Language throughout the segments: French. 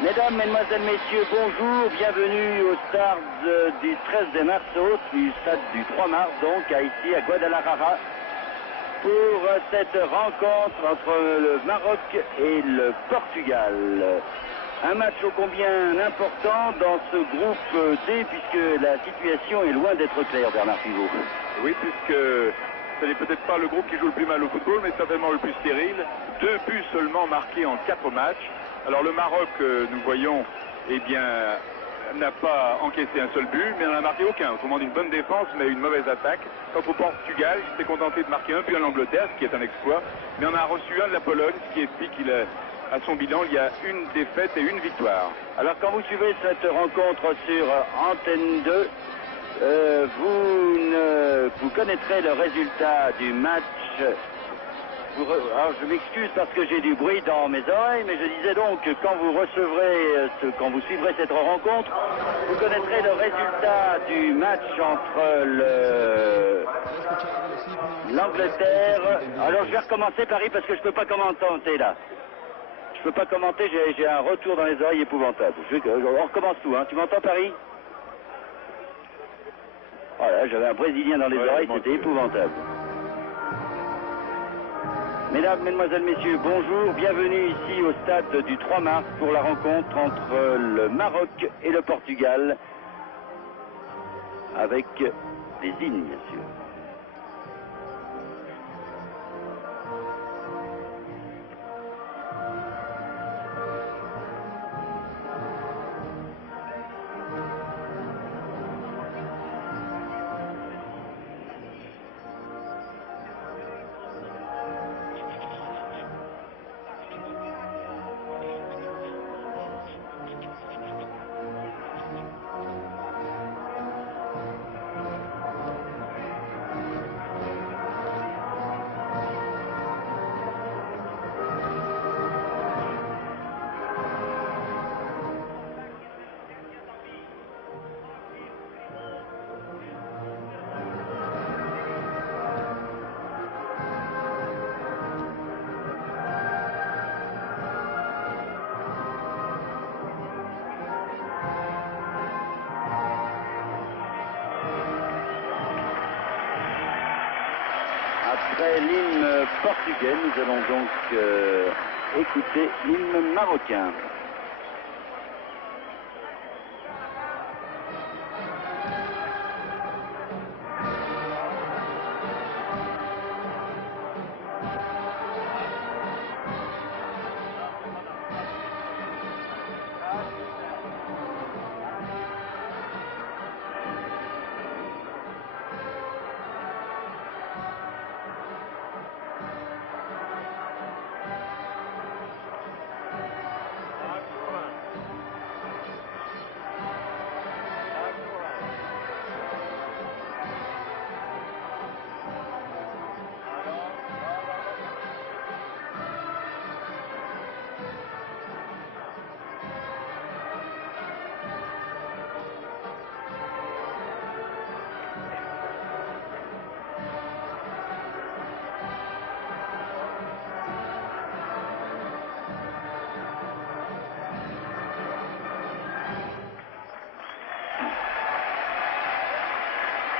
Mesdames, Mesdemoiselles, Messieurs, bonjour, bienvenue au stade du 13 de mars, du stade du 3 mars, donc, ici à Guadalajara, pour cette rencontre entre le Maroc et le Portugal. Un match ô combien important dans ce groupe D, puisque la situation est loin d'être claire, Bernard Pivot. Oui, puisque ce n'est peut-être pas le groupe qui joue le plus mal au football, mais certainement le plus stérile. 2 buts seulement marqués en 4 matchs. Alors le Maroc, nous voyons, eh bien, n'a pas encaissé un seul but, mais n'en a marqué aucun. Autrement dit, une bonne défense, mais une mauvaise attaque. Quant au Portugal, il s'est contenté de marquer un but à l'Angleterre, ce qui est un exploit, mais on a reçu un de la Pologne, ce qui explique qu'il a, à son bilan, il y a une défaite et une victoire. Alors quand vous suivez cette rencontre sur Antenne 2, vous connaîtrez le résultat du match. Alors je m'excuse parce que j'ai du bruit dans mes oreilles, mais je disais donc que quand vous suivrez cette rencontre, vous connaîtrez le résultat du match entre l'Angleterre. Alors je vais recommencer Paris parce que je ne peux pas commenter là. Je peux pas commenter, j'ai un retour dans les oreilles épouvantable. On recommence tout, hein. Tu m'entends Paris? Voilà, j'avais un Brésilien dans les oreilles, c'était épouvantable. Mesdames, Mesdemoiselles, Messieurs, bonjour, bienvenue ici au stade du 3 mars pour la rencontre entre le Maroc et le Portugal, avec les hymnes, bien sûr. Après l'hymne portugais, nous allons donc écouter l'hymne marocain.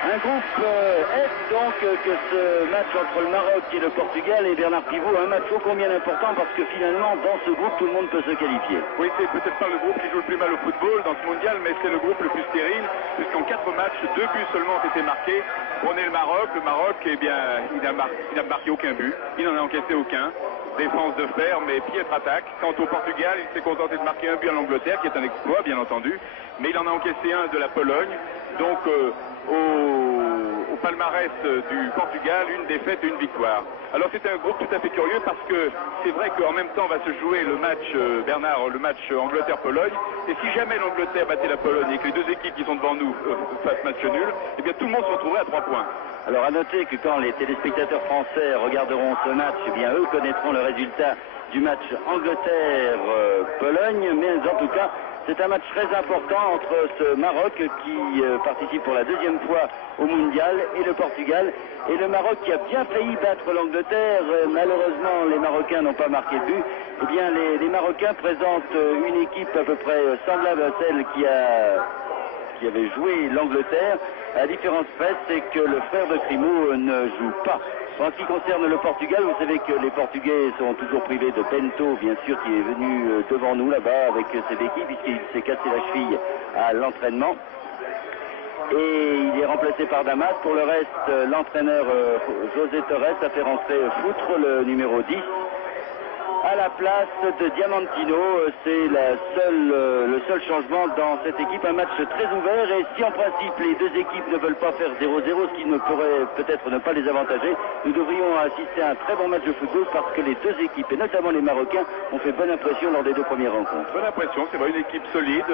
Un groupe F donc que ce match entre le Maroc et le Portugal et Bernard Pivot, un match ô combien important parce que finalement dans ce groupe tout le monde peut se qualifier. Oui, c'est peut-être pas le groupe qui joue le plus mal au football dans ce mondial, mais c'est le groupe le plus stérile, puisqu'en 4 matchs, 2 buts seulement ont été marqués. Prenez le Maroc, eh bien, il n'a marqué aucun but, il n'en a encaissé aucun. Défense de fer, mais piètre attaque. Quant au Portugal, il s'est contenté de marquer un but à l'Angleterre, qui est un exploit, bien entendu, mais il en a encaissé un de la Pologne. Donc, au palmarès du Portugal, une défaite et une victoire. Alors c'est un groupe tout à fait curieux parce que c'est vrai qu'en même temps va se jouer le match, Bernard, le match Angleterre-Pologne, et si jamais l'Angleterre battait la Pologne et que les deux équipes qui sont devant nous fassent match nul, eh bien tout le monde se retrouverait à 3 points. Alors à noter que quand les téléspectateurs français regarderont ce match, eh bien eux connaîtront le résultat du match Angleterre-Pologne, mais en tout cas, c'est un match très important entre ce Maroc qui participe pour la deuxième fois au Mondial et le Portugal. Et le Maroc qui a bien failli battre l'Angleterre, malheureusement les Marocains n'ont pas marqué de but. Eh bien les Marocains présentent une équipe à peu près semblable à celle qui avait joué l'Angleterre. La différence faite, c'est que le frère de Crimo ne joue pas. En ce qui concerne le Portugal, vous savez que les Portugais sont toujours privés de Bento, bien sûr, qui est venu devant nous là-bas avec ses béquilles, puisqu'il s'est cassé la cheville à l'entraînement. Et il est remplacé par Damas. Pour le reste, l'entraîneur José Torres a fait rentrer Foutre, le numéro 10. À la place de Diamantino, c'est le seul changement dans cette équipe. Un match très ouvert et si en principe les deux équipes ne veulent pas faire 0-0, ce qui ne pourrait peut-être ne pas les avantager, nous devrions assister à un très bon match de football parce que les deux équipes, et notamment les Marocains, ont fait bonne impression lors des deux premières rencontres. Bonne impression, c'est vrai, une équipe solide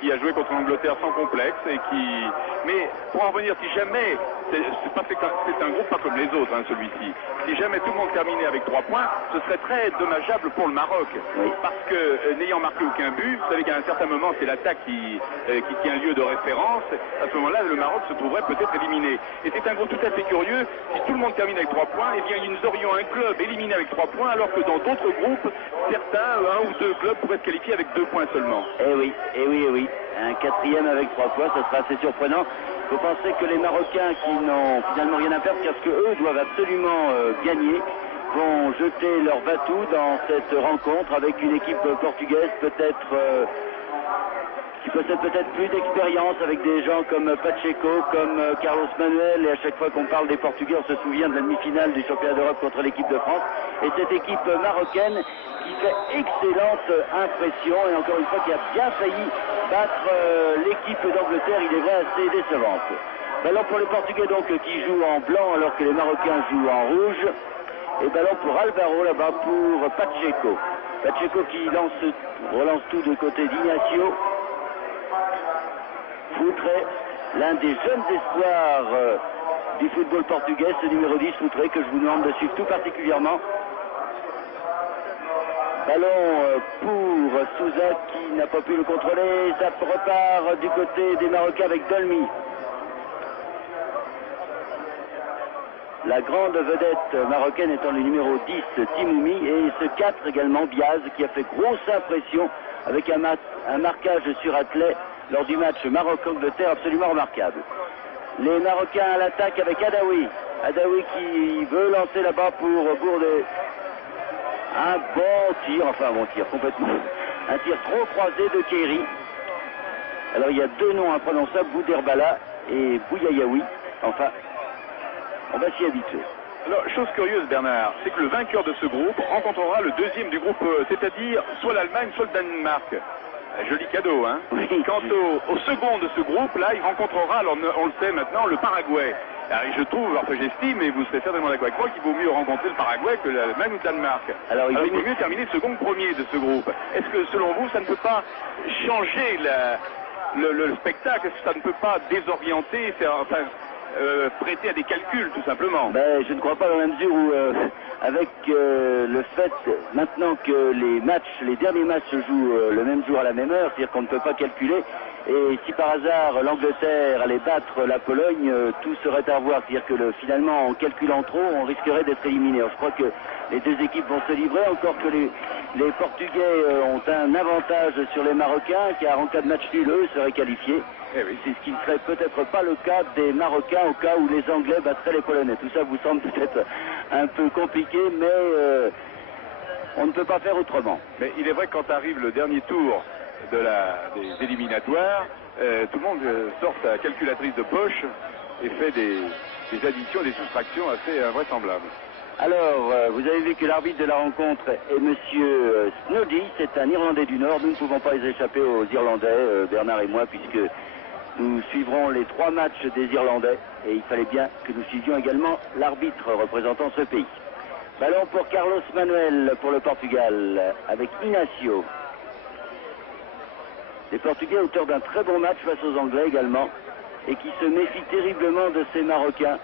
qui a joué contre l'Angleterre sans complexe et qui... Mais pour en revenir, si jamais, c'est un groupe pas comme les autres, hein, celui-ci. Si jamais tout le monde terminait avec 3 points, ce serait très dommageable pour le Maroc. Oui. Parce que n'ayant marqué aucun but, vous savez qu'à un certain moment, c'est l'attaque qui tient lieu de référence. À ce moment-là, le Maroc se trouverait peut-être éliminé. Et c'est un groupe tout à fait curieux. Si tout le monde termine avec 3 points, eh bien, nous aurions un club éliminé avec 3 points, alors que dans d'autres groupes, certains, 1 ou 2 clubs pourraient se qualifier avec 2 points seulement. Eh oui, eh oui, eh oui. Un quatrième avec 3 points, ça sera assez surprenant. Vous pensez que les Marocains qui n'ont finalement rien à perdre, parce qu'eux doivent absolument gagner, vont jeter leur va-tout dans cette rencontre avec une équipe portugaise peut-être qui possède peut-être plus d'expérience, avec des gens comme Pacheco, comme Carlos Manuel, et à chaque fois qu'on parle des Portugais, on se souvient de la demi-finale du championnat d'Europe contre l'équipe de France, et cette équipe marocaine qui fait excellente impression, et encore une fois qui a bien failli battre l'équipe d'Angleterre, il est vrai, assez décevante. Ballon pour les Portugais donc qui jouent en blanc alors que les Marocains jouent en rouge, et ballon pour Alvaro là-bas pour Pacheco. Pacheco qui relance tout du côté d'Ignacio. Foutré, l'un des jeunes espoirs du football portugais, ce numéro 10, Foutré, que je vous demande de suivre tout particulièrement. Ballon pour Souza qui n'a pas pu le contrôler, ça repart du côté des Marocains avec Dolmy. La grande vedette marocaine étant le numéro 10, Timoumi, et ce 4 également, Biaz, qui a fait grosse impression avec un marquage sur athlète lors du match Maroc-Angleterre absolument remarquable. Les Marocains à l'attaque avec Adaoui. Adaoui qui veut lancer là-bas pour Bourdet. Un bon tir, complètement. Un tir trop croisé de Kéry. Alors il y a 2 noms imprononçables, Bouderbala et Bouyayaoui. Enfin, on va s'y habituer. Alors, chose curieuse, Bernard, c'est que le vainqueur de ce groupe rencontrera le deuxième du groupe, c'est-à-dire soit l'Allemagne, soit le Danemark. Joli cadeau, hein. Oui. Quant au second de ce groupe-là, il rencontrera, alors on le sait maintenant, le Paraguay. Alors, j'estime, et vous serez certainement d'accord avec moi, qu'il vaut mieux rencontrer le Paraguay que l'Allemagne ou le Danemark. Alors, il vaut mieux terminer second premier de ce groupe. Est-ce que, selon vous, ça ne peut pas changer le spectacle? Est-ce que ça ne peut pas désorienter, prêter à des calculs, tout simplement? Ben, je ne crois pas, dans la mesure où, avec le fait maintenant que les derniers matchs se jouent le même jour à la même heure, c'est-à-dire qu'on ne peut pas calculer, et si par hasard l'Angleterre allait battre la Pologne, tout serait à revoir, c'est-à-dire que finalement en calculant trop, on risquerait d'être éliminé. Alors, je crois que les deux équipes vont se livrer, encore que les Portugais ont un avantage sur les Marocains, car en cas de match nul, eux seraient qualifiés. Eh oui. C'est ce qui ne serait peut-être pas le cas des Marocains au cas où les Anglais battraient les Polonais. Tout ça vous semble peut-être un peu compliqué, mais on ne peut pas faire autrement. Mais il est vrai que quand arrive le dernier tour des éliminatoires, tout le monde sort sa calculatrice de poche et fait des additions, des soustractions assez invraisemblables. Alors, vous avez vu que l'arbitre de la rencontre est monsieur Snoddy, c'est un Irlandais du Nord. Nous ne pouvons pas les échapper aux Irlandais, Bernard et moi, puisque nous suivrons les 3 matchs des Irlandais, et il fallait bien que nous suivions également l'arbitre représentant ce pays. Ballon pour Carlos Manuel pour le Portugal, avec Ignacio. Les Portugais auteurs d'un très bon match face aux Anglais également, et qui se méfient terriblement de ces Marocains.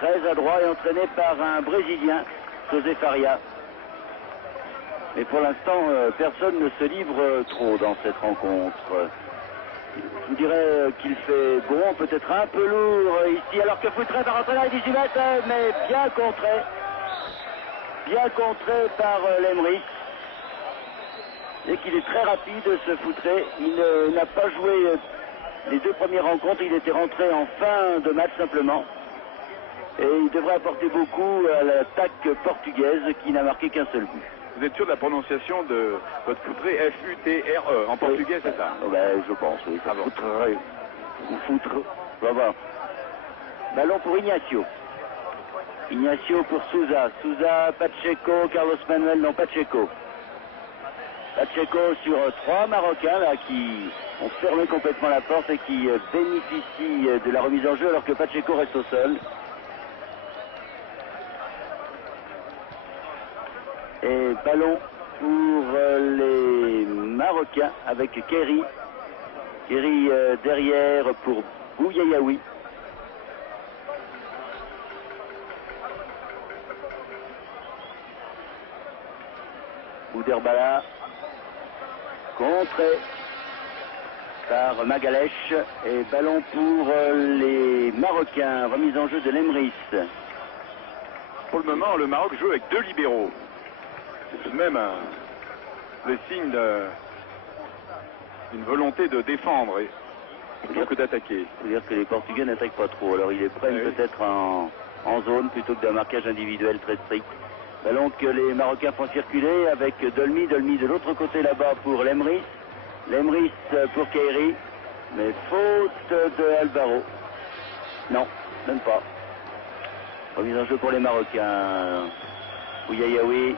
Très adroit et entraîné par un Brésilien, José Faria. Mais pour l'instant, personne ne se livre trop dans cette rencontre. Je vous dirais qu'il fait bon, peut-être un peu lourd ici, alors que Foutré va rentrer dans les 18 mètres, mais bien contré par Lemrich. Et qu'il est très rapide, ce Foutré. Il n'a pas joué les deux premières rencontres, il était rentré en fin de match simplement. Et il devrait apporter beaucoup à l'attaque portugaise qui n'a marqué qu'un seul but. Vous êtes sûr de la prononciation de votre Foutré, F-U-T-R-E, en portugais, c'est ça? Ben, je pense, oui. Ah bon. Foutré. Ou Foutre. On va voir. Ballon pour Ignacio. Ignacio pour Souza. Souza, Pacheco, Carlos Manuel, non, Pacheco. Pacheco sur trois Marocains là qui ont fermé complètement la porte et qui bénéficient de la remise en jeu alors que Pacheco reste au sol. Et ballon pour les Marocains avec Kerry. Kerry derrière pour Bouyayaoui. Bouderbala. Contré par Magalèche et ballon pour les Marocains. Remise en jeu de Lemrich. Pour le moment, le Maroc joue avec deux libéraux. C'est tout de même le signe d'une volonté de défendre plutôt que d'attaquer. Il faut dire que les Portugais n'attaquent pas trop. Alors ils les prennent peut-être en zone plutôt que d'un marquage individuel très strict. Ballon que les Marocains font circuler avec Dolmy. Dolmy de l'autre côté là-bas pour Lemrich. Lemrich pour Kerry. Mais faute de Alvaro. Non, même pas. Remise en jeu pour les Marocains. Bouyayaoui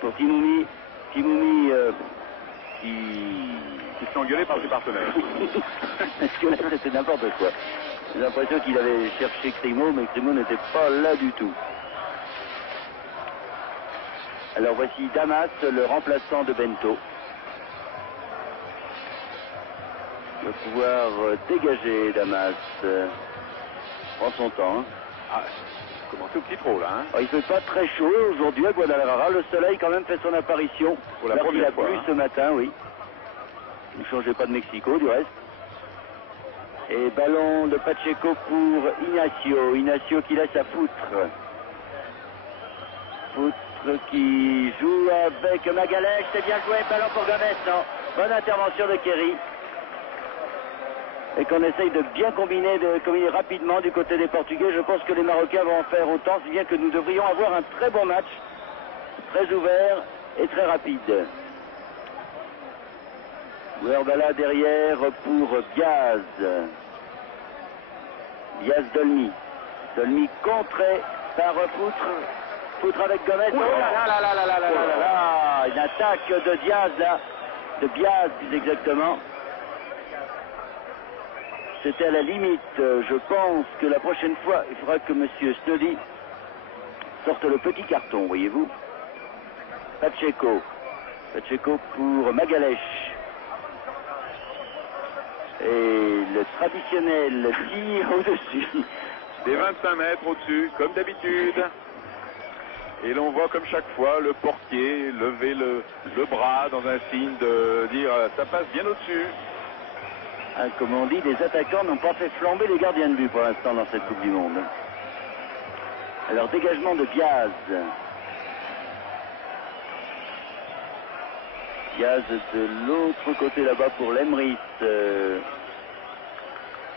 pour Timoumi. Timoumi qui se fait engueuler par ses partenaires. Est-ce que là c'était n'importe quoi? J'ai l'impression qu'il avait cherché Crimo, mais Crimo n'était pas là du tout. Alors voici Damas, le remplaçant de Bento. Il va pouvoir dégager Damas. Prend son temps. Hein. Ah, commencez au petit trot là. Hein. Alors, il ne fait pas très chaud aujourd'hui à Guadalajara. Le soleil quand même fait son apparition. Pour la première fois. Il a plu ce matin, oui. Ne changez pas de Mexico du reste. Et ballon de Pacheco pour Ignacio. Ignacio qui laisse à Foutre. Foutre qui joue avec Magalèche. C'est bien joué. Ballon pour Gomez. Non. Bonne intervention de Kerry. Et qu'on essaye de bien combiner rapidement du côté des Portugais. Je pense que les Marocains vont en faire autant, si bien que nous devrions avoir un très bon match, très ouvert et très rapide. Bouderbala derrière pour Diaz. Diaz Dolmy. Dolmy contré par Foutre. Foutre avec Gomez. Oh là là là là là là là là. Une attaque de Diaz là. De Diaz plus exactement. C'était à la limite. Je pense que la prochaine fois, il faudra que M. Stoli sorte le petit carton, voyez-vous. Pacheco. Pacheco pour Magalèche. Et le traditionnel tir au-dessus. Des 25 mètres au-dessus, comme d'habitude. Et l'on voit comme chaque fois le portier lever le bras dans un signe de dire ça passe bien au-dessus. Hein, comme on dit, les attaquants n'ont pas fait flamber les gardiens de but pour l'instant dans cette Coupe du Monde. Alors dégagement de Diaz. Diaz de l'autre côté là-bas pour Lemrich.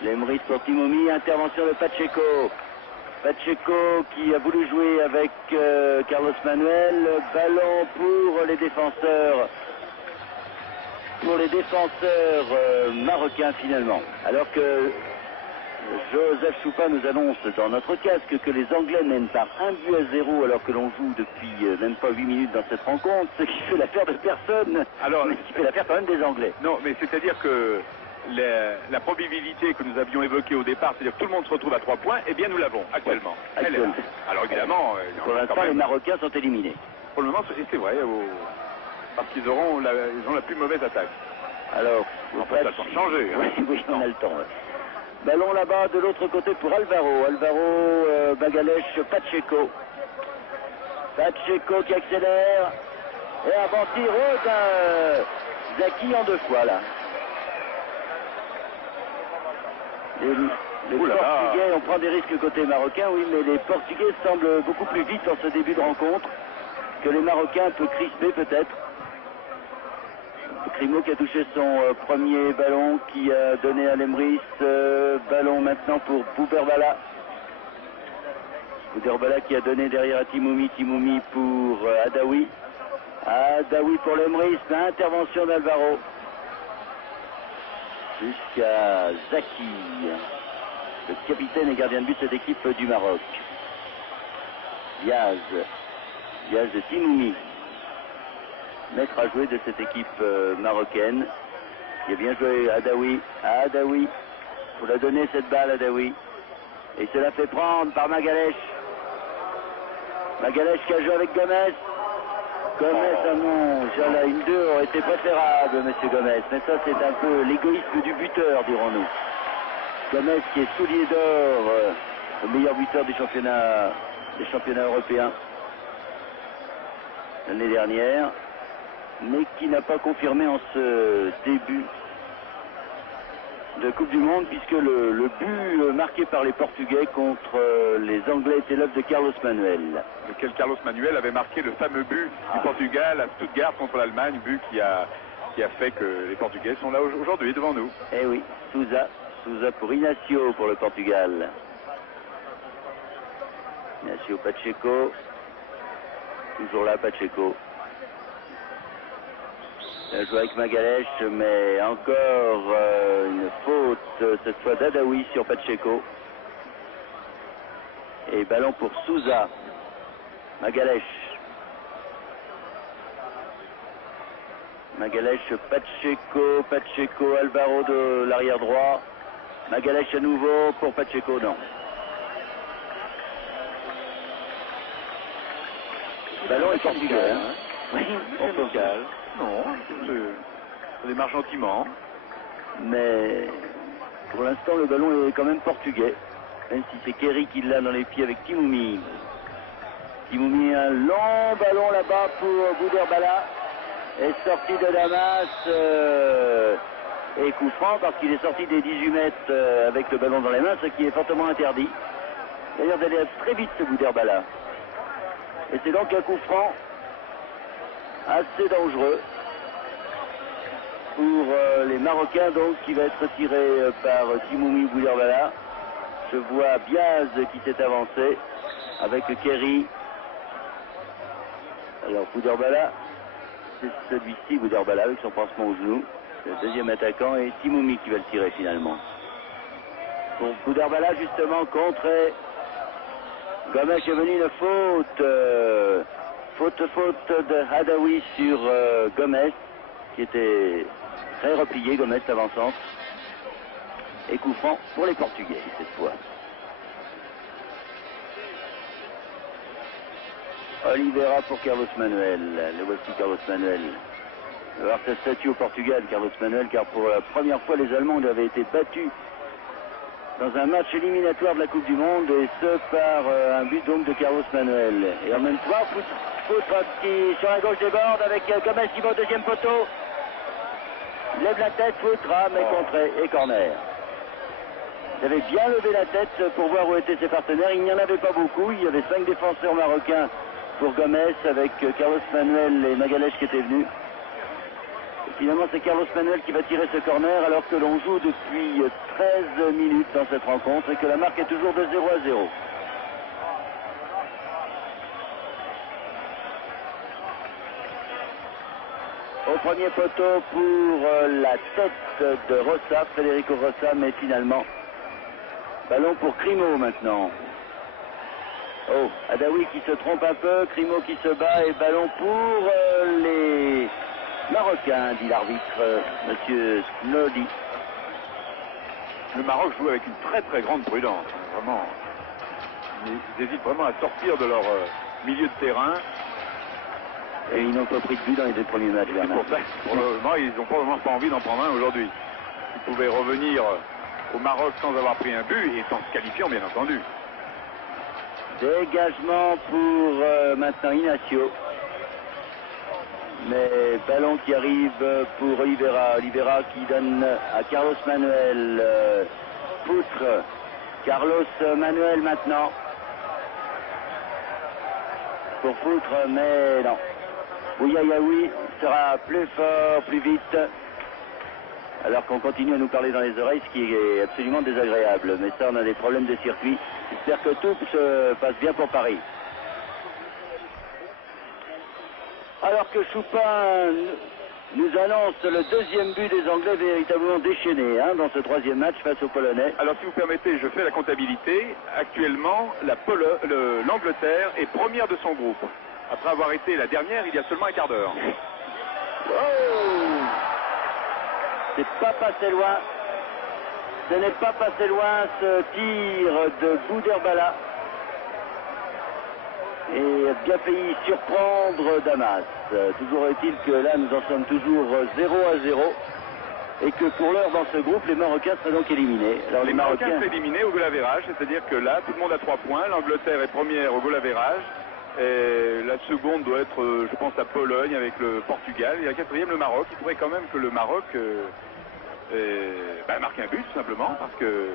Lemrich pour Timoumi, intervention de Pacheco. Pacheco qui a voulu jouer avec Carlos Manuel. Ballon pour les défenseurs. Pour les défenseurs marocains finalement. Alors que Joseph Choupa nous annonce dans notre casque que les Anglais mènent par 1-0 alors que l'on joue depuis même pas 8 minutes dans cette rencontre, ce qui fait l'affaire de personne, alors, mais qui fait l'affaire quand même des Anglais. Non, mais c'est-à-dire que la probabilité que nous avions évoquée au départ, c'est-à-dire que tout le monde se retrouve à 3 points, eh bien nous l'avons actuellement. Ouais, Elle est là. Alors évidemment... pour l'instant, les Marocains sont éliminés. Pour le moment, c'est vrai, parce qu'ils ont la plus mauvaise attaque. Alors, on peut changer. Hein. Oui, on a le temps. Ouais. Ballon là-bas de l'autre côté pour Alvaro. Alvaro, Magalèche, Pacheco. Pacheco qui accélère. Et un bon tir Zaki en 2 fois là. Les Portugais, on prend des risques côté marocain, oui, mais les Portugais semblent beaucoup plus vite dans ce début de rencontre que les Marocains, un peu crispés peut-être. Crimo qui a touché son premier ballon, qui a donné à Lemris. Ballon maintenant pour Bouberbala. Bouberbala qui a donné derrière à Timoumi. Timoumi pour Adaoui. Adaoui pour Lemris. Intervention d'Alvaro. Jusqu'à Zaki, le capitaine et gardien de but de cette équipe du Maroc. Diaz de Timoumi, maître à jouer de cette équipe marocaine, qui a bien joué. Adaoui, pour la donner cette balle à Adaoui, et se la fait prendre par Magalhães qui a joué avec Gomez. Gomez, mon Jala, une 2 aurait été préférable, monsieur Gomez, mais ça c'est un peu l'égoïsme du buteur, dirons-nous. Gomez qui est soulier d'or, le meilleur buteur des championnats européens l'année dernière, mais qui n'a pas confirmé en ce début de Coupe du Monde, puisque le but marqué par les Portugais contre les Anglais était l'œuvre de Carlos Manuel. Lequel Carlos Manuel avait marqué le fameux but du Portugal à Stuttgart contre l'Allemagne, but qui a fait que les Portugais sont là aujourd'hui devant nous. Eh oui, Souza pour Inacio pour le Portugal. Inacio Pacheco, toujours là Pacheco. Il joue avec Magalhães, mais encore une faute, cette fois d'Adaoui sur Pacheco. Et ballon pour Souza. Magalhães, Pacheco, Alvaro de l'arrière droit. Magalhães à nouveau pour Pacheco, non. Ballon est portugais. Hein. Oui, Portugal. Non, ça démarre gentiment. Mais pour l'instant, le ballon est quand même portugais. Même si c'est Kerry qui l'a dans les pieds avec Timoumi. Timoumi, un long ballon là-bas pour Bouberbala. Est sorti de Damas. Et coup franc parce qu'il est sorti des 18 mètres avec le ballon dans les mains, ce qui est fortement interdit. D'ailleurs, d'aller très vite ce Bouberbala. Et c'est donc un coup franc assez dangereux pour les Marocains, donc, qui va être tiré par Timoumi Bouberbala. Je vois Biaz qui s'est avancé avec Kerry. Alors Bouberbala, c'est celui-ci, Bouberbala, avec son pansement au genou. C'est le deuxième attaquant et Timoumi qui va le tirer finalement. Pour Bouberbala, justement, contré. Gomez est venu une faute. Faute de Adaoui sur Gomez, qui était très replié, Gomez avançant. Et coup franc pour les Portugais cette fois. Oliveira pour Carlos Manuel. Le voici Carlos Manuel. Il va avoir sa statue au Portugal, Carlos Manuel, car pour la première fois les Allemands avaient été battus dans un match éliminatoire de la Coupe du Monde, et ce par un but donc de Carlos Manuel. Et en même temps, foot qui sur la gauche des bords avec Gomez qui va au deuxième poteau. Lève la tête, foutra, mais contré et corner. Il avait bien levé la tête pour voir où étaient ses partenaires. Il n'y en avait pas beaucoup. Il y avait 5 défenseurs marocains pour Gomez avec Carlos Manuel et Magalhães qui étaient venus. Et finalement, c'est Carlos Manuel qui va tirer ce corner alors que l'on joue depuis 13 minutes dans cette rencontre et que la marque est toujours de 0-0. Au premier poteau pour la tête de Rossa, Federico Rossa, mais finalement, ballon pour Crimo maintenant. Oh, Adaoui qui se trompe un peu, Crimo qui se bat et ballon pour les Marocains, dit l'arbitre, monsieur Snodi. Le Maroc joue avec une très très grande prudence, vraiment. Ils hésitent vraiment à sortir de leur milieu de terrain. Et ils n'ont pas pris de but dans les 2 premiers matchs, Bernard. Pour ça, pour le moment, ils n'ont probablement pas envie d'en prendre un aujourd'hui. Ils pouvaient revenir au Maroc sans avoir pris un but et sans se qualifiant, bien entendu. Dégagement pour maintenant Ignacio. Mais ballon qui arrive pour Oliveira. Oliveira qui donne à Carlos Manuel. Poutre. Carlos Manuel maintenant. Pour Poutre, mais non. Bouyayaoui sera plus fort, plus vite. Alors qu'on continue à nous parler dans les oreilles, ce qui est absolument désagréable. Mais ça, on a des problèmes de circuit. J'espère que tout se passe bien pour Paris. Alors que Choupin nous annonce le deuxième but des Anglais véritablement déchaîné dans ce troisième match face aux Polonais. Alors si vous permettez, je fais la comptabilité. Actuellement, l'Angleterre est première de son groupe, après avoir été la dernière il y a seulement un quart d'heure. Oh, c'est pas passé loin. Ce n'est pas passé loin ce tir de Bouderbala. Et bien failli surprendre Damas. Toujours est-il que là nous en sommes toujours 0-0 et que pour l'heure dans ce groupe les Marocains seraient donc éliminés. Alors les Marocains seraient éliminés au goal average, c'est-à-dire que là tout le monde a 3 points, l'Angleterre est première au goal average et la seconde doit être je pense la Pologne avec le Portugal et la quatrième le Maroc. Il faudrait quand même que le Maroc marque un but tout simplement parce que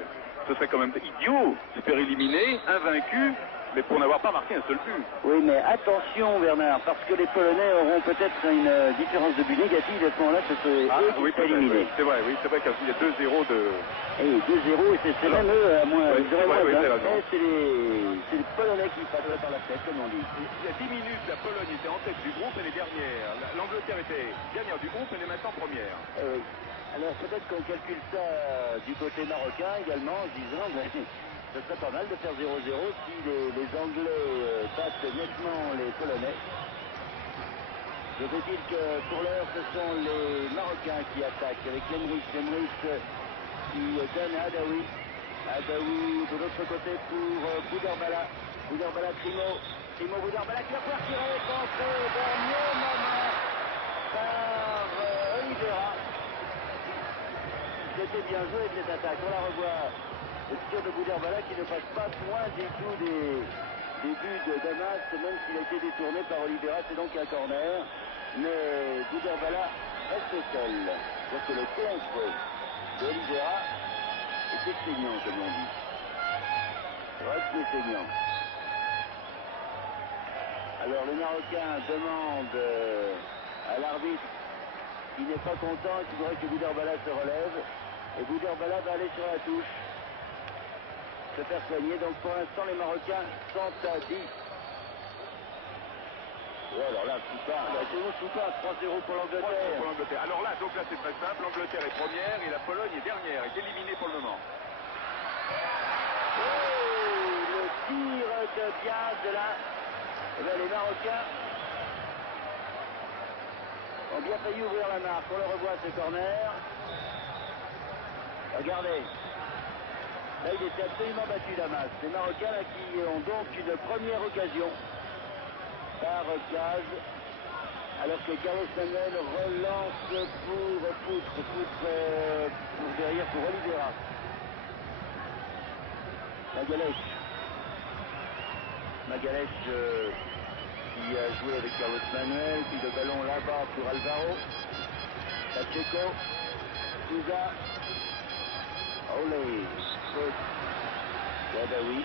ce serait quand même idiot de se faire éliminer, invaincu, mais pour n'avoir pas marqué un seul but. Oui, mais attention Bernard, parce que les Polonais auront peut-être une différence de but négative, à ce moment-là, ce serait eux qui seraient éliminés. Oui, c'est vrai qu'il y a 2-0 de... Et 2-0, et c'est même eux, à moins, oui, ils auraient moins, mais c'est les Polonais qui passeraient par la tête, comme on dit. Il y a 10 minutes, la Pologne était en tête du groupe, elle est dernière. L'Angleterre était dernière du groupe, elle est maintenant première. Oui. Alors peut-être qu'on calcule ça du côté marocain également, en se disant, mais ce serait pas mal de faire 0-0 si les Anglais battent nettement les Polonais. Je veux dire que pour l'heure, ce sont les Marocains qui attaquent avec Lemrich qui donne à Adaoui. Adaoui de l'autre côté pour Bouderbala. Bouderbala, Crimo Bouderbala qui va pouvoir tirer, contré, dernier moment par Oliveira. C'était bien joué cette attaque, on la revoit. Le tir de Bouderbala qui ne passe pas loin du tout des buts de Damas, même s'il a été détourné par Oliveira, c'est donc un corner. Mais Bouderbala reste seul. Donc le contre d'Oliveira était saignant, comme on dit. Reste saignant. Alors le Marocain demande à l'arbitre qui n'est pas content, qui voudrait que Bouderbala se relève. Et Bouderbala va aller sur la touche, se faire soigner. Donc pour l'instant, les Marocains sont à 10. Oh, alors là, Choupin, Choupin, 3-0 pour l'Angleterre. Alors là, donc là, c'est très simple. L'Angleterre est première et la Pologne est dernière, est éliminée pour le moment. Oh, le tir de Diaz de là. Eh bien, les Marocains ont bien failli ouvrir la marque. On le revoit, ce corner. Regardez. Là, il était absolument battu, Damas. Les Marocains, là, qui ont donc une première occasion par Caz. Alors que Carlos Manuel relance pour Poutre. Pour derrière, pour Oliveira. Magalhães qui a joué avec Carlos Manuel, puis le ballon là-bas pour Alvaro. Pacheco, Souza, Olé, faute, Gadaoui.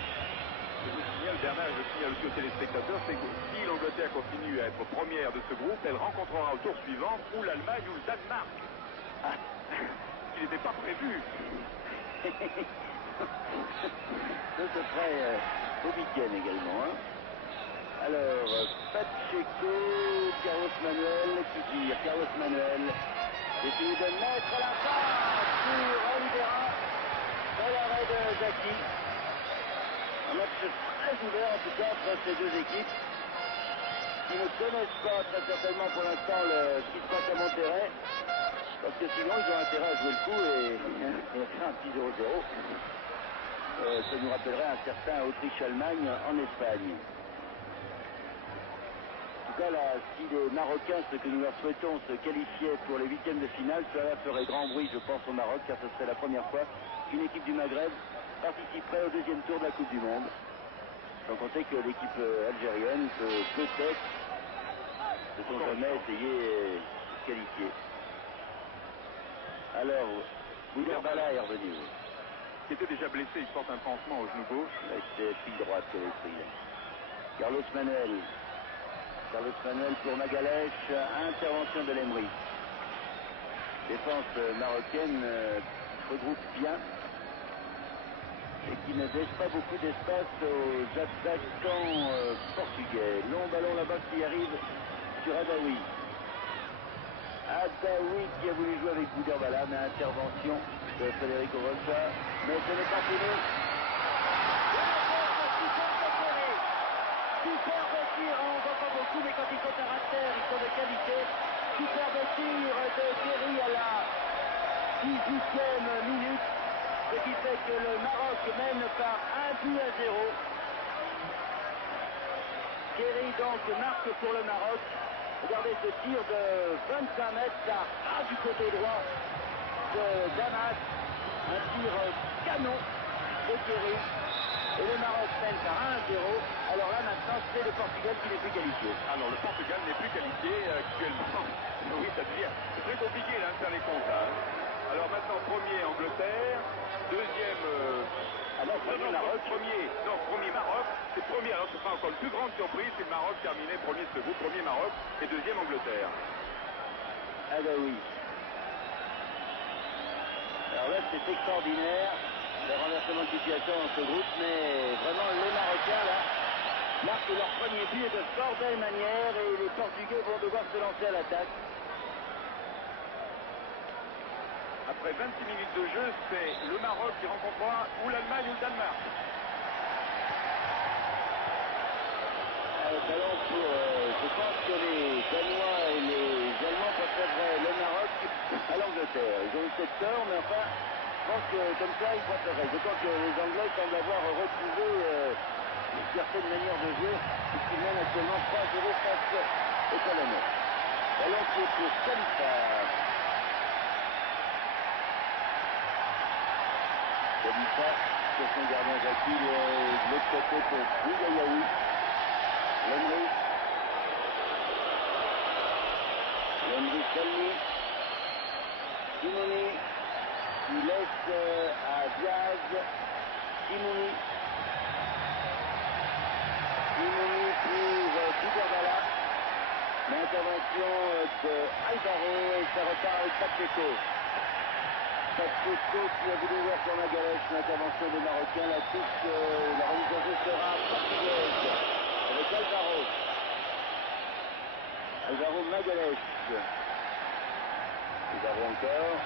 Bernard, je signale aussi aux téléspectateurs, c'est que si l'Angleterre continue à être première de ce groupe, elle rencontrera au tour suivant ou l'Allemagne ou le Danemark. Ah. Il n'était pas prévu. Ça se ferait au week-end également. Alors, Pacheco, Carlos Manuel qui tire. Carlos Manuel essaye de mettre la passe pour Oliveira dans l'arrêt de Zaki. Un match très ouvert en tout cas entre ces deux équipes qui ne connaissent pas très certainement pour l'instant ce qui se passe à Monterrey. Parce que sinon ils ont intérêt à jouer le coup et faire un petit 0-0. Ça nous rappellerait un certain Autriche-Allemagne en Espagne. En tout cas, là, si les Marocains, ce que nous leur souhaitons, se qualifiaient pour les huitièmes de finale, cela ferait grand bruit, je pense, au Maroc, car ce serait la première fois qu'une équipe du Maghreb participerait au deuxième tour de la Coupe du Monde. Sans compter que l'équipe algérienne peut peut-être, peut-on jamais essayer de se qualifier. Alors, Bouderbala est revenu. Qui était déjà blessé, il porte un pansement au genou gauche. C'était fil droite qui avait pris. Carlos Manuel. Carlos Manuel pour Magalhães. Intervention de Lemri. Défense marocaine regroupe bien et qui ne laisse pas beaucoup d'espace aux attaquants portugais. Long ballon là-bas qui arrive sur Adaoui. Adaoui qui a voulu jouer avec Bouderbala, mais intervention de Federico Rocha. Mais ce n'est pas fini. Superbe tir, on ne voit pas beaucoup, mais quand ils sont à terre, ils sont de qualité. Superbe tir de Kerry à la 18e minute, ce qui fait que le Maroc mène par 1-0. Kerry donc marque pour le Maroc. Regardez ce tir de 25 mètres, ça ras du côté droit de Damas. Un tir canon de Kerry. Et le Maroc mène par 1-0. Alors là maintenant c'est le Portugal qui n'est plus qualifié. Alors le Portugal n'est plus qualifié actuellement. Oui, ça devient très compliqué là, de faire les comptes. Hein. Alors maintenant premier Angleterre, deuxième... premier Maroc. Premier Maroc. C'est premier, alors ce sera encore une plus grande surprise si le Maroc terminait premier de ce groupe. Premier Maroc et deuxième Angleterre. Ah bah oui. Alors là c'est extraordinaire. Le renversement de situation dans ce groupe, mais vraiment les Marocains là marquent leur premier but de fort belle manière et les Portugais vont devoir se lancer à l'attaque. Après 26 minutes de jeu, c'est le Maroc qui rencontrera ou l'Allemagne ou le Danemark. Ballon pour, je pense que les Danois et les Allemands préféreraient le Maroc à l'Angleterre. Ils ont eu cette tort, mais enfin, je pense que comme ça, ils préféreraient. Je crois que les Anglais semblent avoir retrouvé une certaine manière de jouer, puisqu'ils mènent actuellement 3-0 face aux Polonais. Ballon qui est pour Khalifa. Khalifa, sur son gardien Jackie, de l'autre côté pour Bougayaoui. Lemri Salmi, Simouni qui laisse à Diaz, Simouni pour Bouderbala, l'intervention de Alvaro et ça repart avec Pacheco. Pacheco qui a voulu voir sur Magalhães, l'intervention des Marocains, la touche, la remise en jeu sera portugaise avec Alvaro. Alvaro Magalhães. Alvaro encore.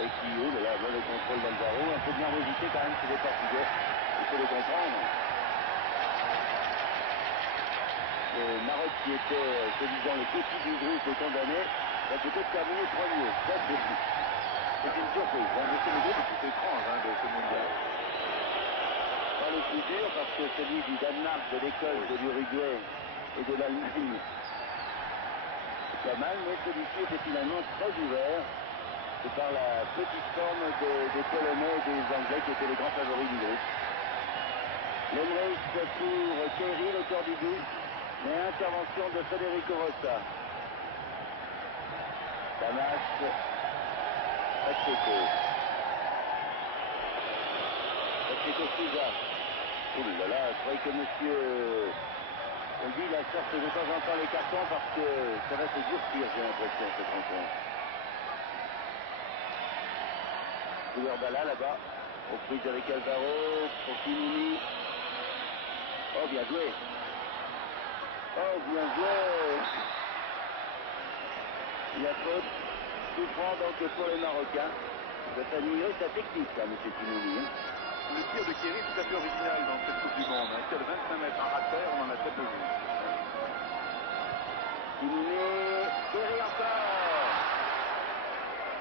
Et qui, oh là là, mauvais contrôle d'Alvaro. Un peu de nervosité quand même chez les Portugais. Il faut les comprendre. Le Maroc qui était, soi-disant, le petit du groupe est condamné. Va peut-être terminer premier. Ça, c'est une surprise. Hein. Mais c'est le groupe le plus étrange de ce mondial. Pas le plus dur parce que celui du Danemark, de l'Écosse, de l'Uruguay et de l'Allemagne, c'est pas mal, mais celui-ci était finalement très ouvert. C'est par la petite forme des Polonais et des Anglais qui étaient les grands favoris du groupe. Lemri pour Kerry, l'auteur du but, mais intervention de Federico Rocha. Damas, Pacheco Souza. Oh là là, c'est vrai que monsieur... On dit la sorte de temps en temps les cartons parce que ça va se durcir, j'ai l'impression, cette rencontre. Bouderbala là-bas, aux prises avec Alvaro, pour Simouni. Oh, bien joué. Oh, bien joué. La faute, souffrant donc pour les Marocains. Il doit admirer sa technique, là, monsieur Simouni. Le tir de Kerry est tout à fait original dans cette Coupe du Monde. Un tir de 25 mètres à terre, on en a très peu vu. Simouni, Kerry encore.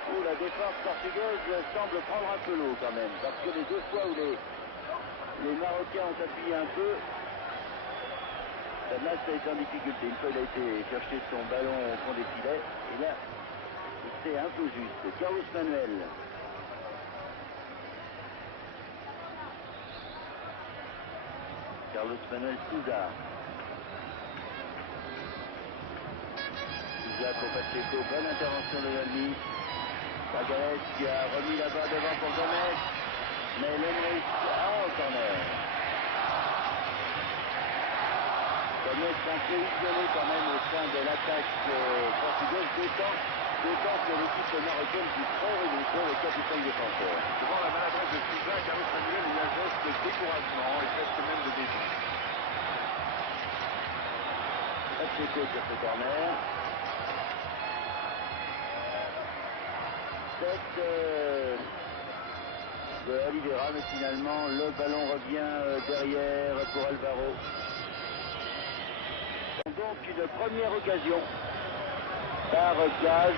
Où la défense portugaise semble prendre un peu l'eau quand même, parce que les deux fois où les Marocains ont appuyé un peu, Damas a été en difficulté. Une fois il a été chercher son ballon au fond des filets, et là, c'est un peu juste. Carlos Manuel. Carlos Manuel Souza. Souza pour Pacheco, bonne intervention de Valmy. Magalhaes qui a remis la balle devant pour Gomez. Mais Lemrich, au corner. Gomez un peu isolé quand même au sein de l'attaque portugaise, d'autant que l'équipe marocaine joue très redoutée avec 4 ou 5 défenseurs. Devant la maladresse de Souza, Carlos Manuel a eu un geste de découragement et presque même de défi. Pacheco sur ce corner. Tête de Oliveira, mais finalement le ballon revient derrière pour Alvaro. Donc une première occasion par Caz,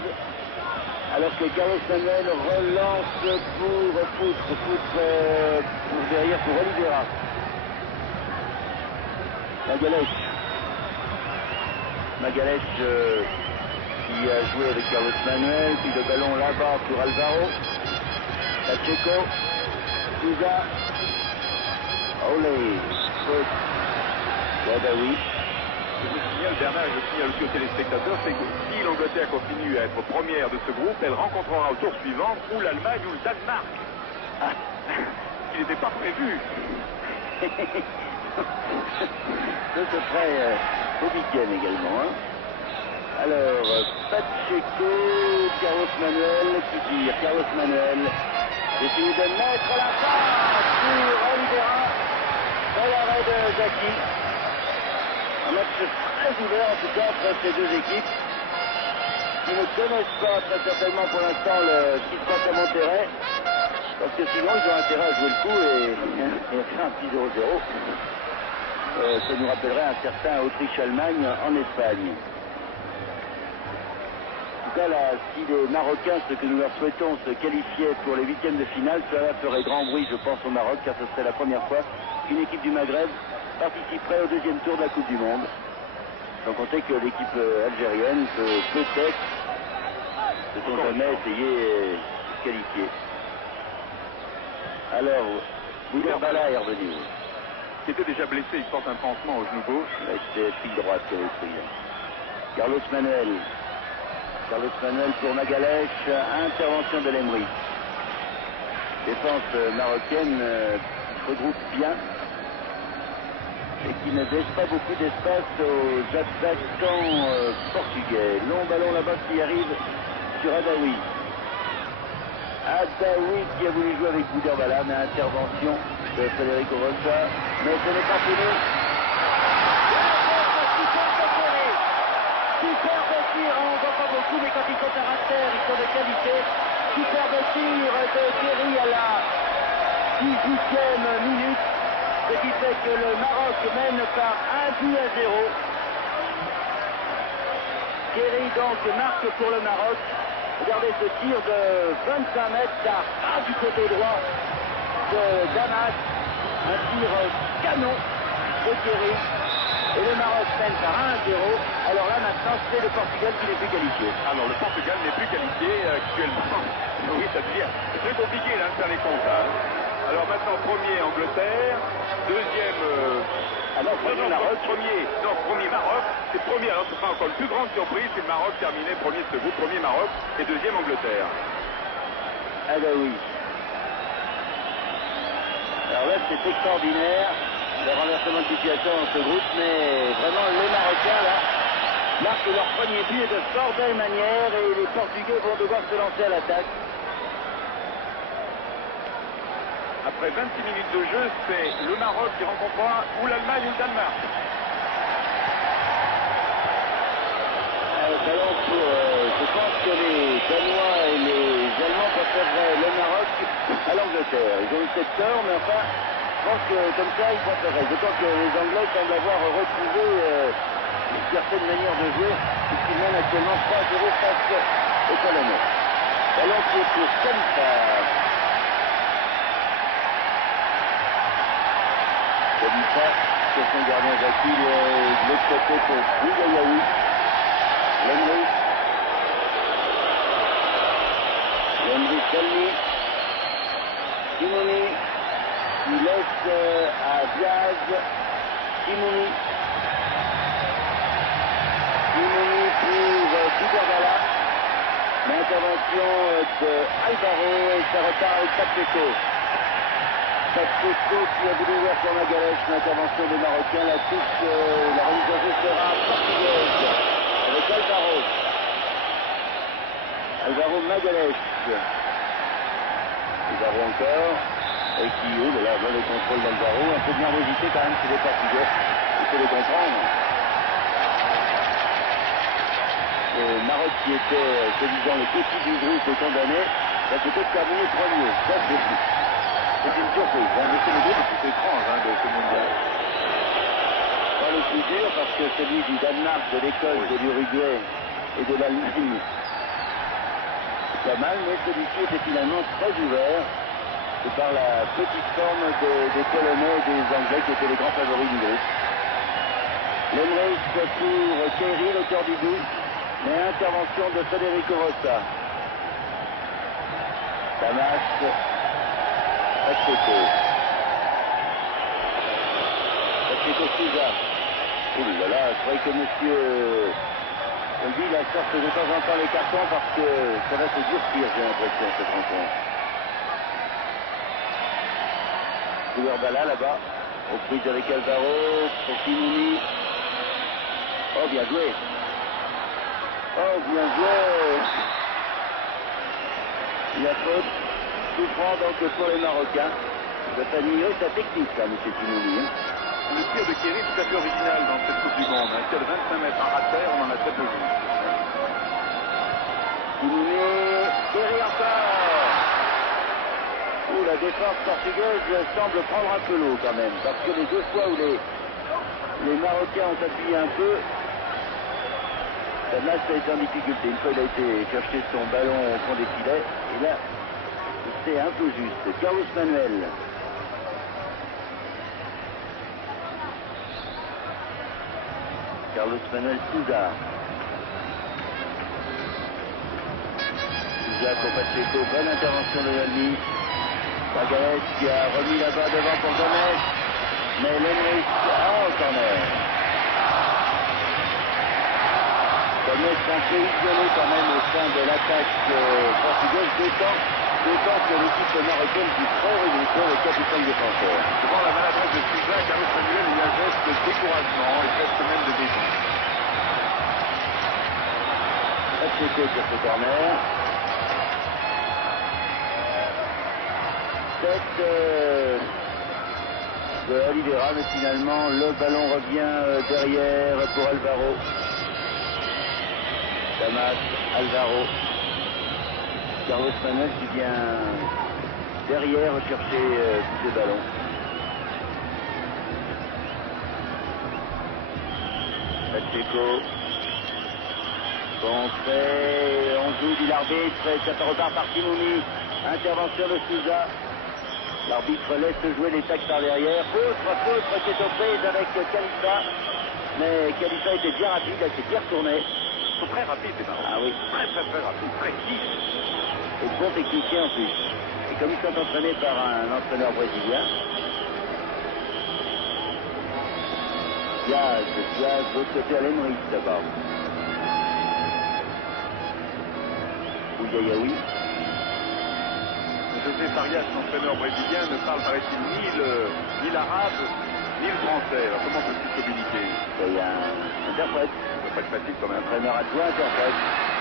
alors que Carlos Manuel relance pour derrière pour Oliveira. Magalhaes qui a joué avec Carlos Manuel, puis le ballon là-bas pour Alvaro. Pacheco, Souza, Olé, faute, Gadaoui. Je signale aussi aux téléspectateurs, c'est que si l'Angleterre continue à être première de ce groupe, elle rencontrera au tour suivant ou l'Allemagne ou le Danemark. Ah. Il n'était pas prévu. Ce serait au week-end également. Hein. Alors, Pacheco, Carlos Manuel qui tire. Carlos Manuel essaye de mettre la passe pour Oliveira dans l'arrêt de Zaki. Un match très ouvert en tout cas entre ces deux équipes qui ne connaissent pas très certainement pour l'instant ce qui se passe à Monterrey, parce que sinon ils ont intérêt à jouer le coup et faire un petit 0-0. Ça nous rappellerait un certain Autriche-Allemagne en Espagne. En tout cas là, si les Marocains, ce que nous leur souhaitons, se qualifiaient pour les huitièmes de finale, cela ferait grand bruit je pense au Maroc, car ce serait la première fois qu'une équipe du Maghreb participerait au deuxième tour de la Coupe du Monde. Donc on sait que l'équipe algérienne peut peut-être, peut-on jamais essayer de se qualifier. Alors, Bouderbala est revenu. Qui était déjà blessé, il porte un pansement au genou gauche. C'était fil droite qui avait pris. Carlos Manuel. Carlos Manuel pour Magalhaes, intervention de Lemrich. Défense marocaine regroupe bien et qui ne laisse pas beaucoup d'espace aux attaquants portugais. Long ballon là-bas qui arrive sur Adaoui. Adaoui qui a voulu jouer avec Bouderbala, mais intervention de Federico Rocha. Mais ce n'est pas fini. Superbe tir, on ne voit pas beaucoup, mais quand ils sont à terre, ils sont de qualité. Superbe tir de Thierry à la 18e minute. Ce qui fait que le Maroc mène par 1-0. Thierry donc marque pour le Maroc. Regardez ce tir de 25 mètres, ça part du côté droit de Damas. Un tir canon de Thierry. Et le Maroc mène par 1-0. Alors là maintenant c'est le Portugal qui n'est plus qualifié. Alors le Portugal n'est plus qualifié actuellement. Oui, ça devient très compliqué là de faire les comptes. Hein. Alors maintenant premier Angleterre, deuxième premier Maroc. Premier Maroc, c'est premier. Alors ce sera encore une plus grande surprise si le Maroc terminait premier de ce groupe, premier Maroc et deuxième Angleterre. Ah bah oui. Alors là c'est extraordinaire, le renversement de situation dans ce groupe, mais vraiment les Marocains là marquent leur premier but de fort belle manière et les Portugais vont devoir se lancer à l'attaque. Après 26 minutes de jeu, c'est le Maroc qui rencontrera ou l'Allemagne ou le Danemark. Je pense que les Danois et les Allemands préféreraient le Maroc à l'Angleterre. Ils ont eu cette peur, mais enfin, je pense que comme ça, ils préféreraient. D'autant que les Anglais semblent avoir retrouvé une certaine manière de jouer, puisqu'ils mènent actuellement 3-0 face aux Polonais. Ballon qui est pour Khalifa. Khalifa, sur son gardien Zaki, de l'autre côté pour Bougayaoui. Lemrich. Lemrich Salmi. Simoni qui laisse à Diaz. Simouni. Simouni pour Duberdala. L'intervention de Alvaro et ça repart avec Pacheco. Pacheco qui a voulu ouvrir sur Magalhães. L'intervention des Marocains, la touche, la remise en jeu sera portugaise avec Alvaro. Alvaro Magalhães. Alvaro encore. Et qui, là, mauvais contrôle d'Alvaro. Un peu de nervosité quand même chez les Portugais. Il faut les comprendre. Le Maroc qui était, soi-disant, le petit du groupe est condamné, va peut-être terminer premier. Ça, c'est une surprise. Hein. Mais c'est le groupe le plus étrange de ce mondial. Pas le plus dur parce que celui du Danemark, de l'Écosse, de l'Uruguay et de l'Allemagne, c'est pas mal, mais celui-ci était finalement très ouvert. C'est par la petite forme des Polonais et des Anglais qui étaient les grands favoris du groupe. L'Emmerich pour Kerry, l'auteur du but. Mais intervention de Federico Rossa. Damas. Pacheco. Pacheco Souza. Oh là là, je croyais que monsieur... On dit la sorte de temps en temps les cartons parce que ça va se durcir, j'ai l'impression, cette rencontre. Duberdala là-bas. Aux prises avec Alvaro. Pour Simouni. Oh, bien joué. Oh, bien joué. La faute, souffrant donc pour les Marocains. Il va admirer sa technique là, M. Simouni. Le tir de Kerry est tout à fait original dans cette Coupe du Monde. Un tir de 25 mètres à terre, on en a très peu vu. Simouni, Kerry encore. Ouh, la défense portugaise semble prendre un peu l'eau quand même. Parce que les deux fois où les Marocains ont appuyé un peu, Damas a été en difficulté. Une fois, il a été chercher son ballon au fond des filets. Et là, c'est un peu juste. Carlos Manuel. Carlos Manuel Souza. Souza pour Pacheco. Bonne intervention de Nalmi. Magalhães qui a remis la balle devant pour Gomes. Mais l'Emmerich. Ah, au corner. Gomes un peu isolé quand même au sein de l'attaque portugaise, d'autant que l'équipe marocaine dit très regroupée avec 4 défenseurs. Devant la maladresse de Souza, Carlos Manuel, il y a un geste de découragement et presque même de défi. Pacheco sur ce corner. Tête de Oliveira, mais finalement le ballon revient derrière pour Alvaro. Damas, Alvaro. Carlos Manuel qui vient derrière chercher tous ces ballons. Pacheco. Bon fait, on joue, dit l'arbitre, et ça repart par Simouni. Intervention de Souza. L'arbitre laisse jouer les tacs par derrière. Faute qui est aux prises avec Khalifa. Mais Khalifa était bien rapide, il s'est bien retourné. Ils sont très rapides, les Marocains. Ah oui. Très rapides, précis. Et bon technicien en plus. Et comme ils sont entraînés par un entraîneur brésilien, Diaz, de l'autre côté à l'Emmerich d'abord. Ouyayaoui. José Farias, l'entraîneur brésilien, ne parle, paraît-il, ni l'arabe, ni le français. Alors comment peut-il communiquer? Il y a un interprète. Ça doit pas être facile quand même. Entraîneur adjoint, interprète.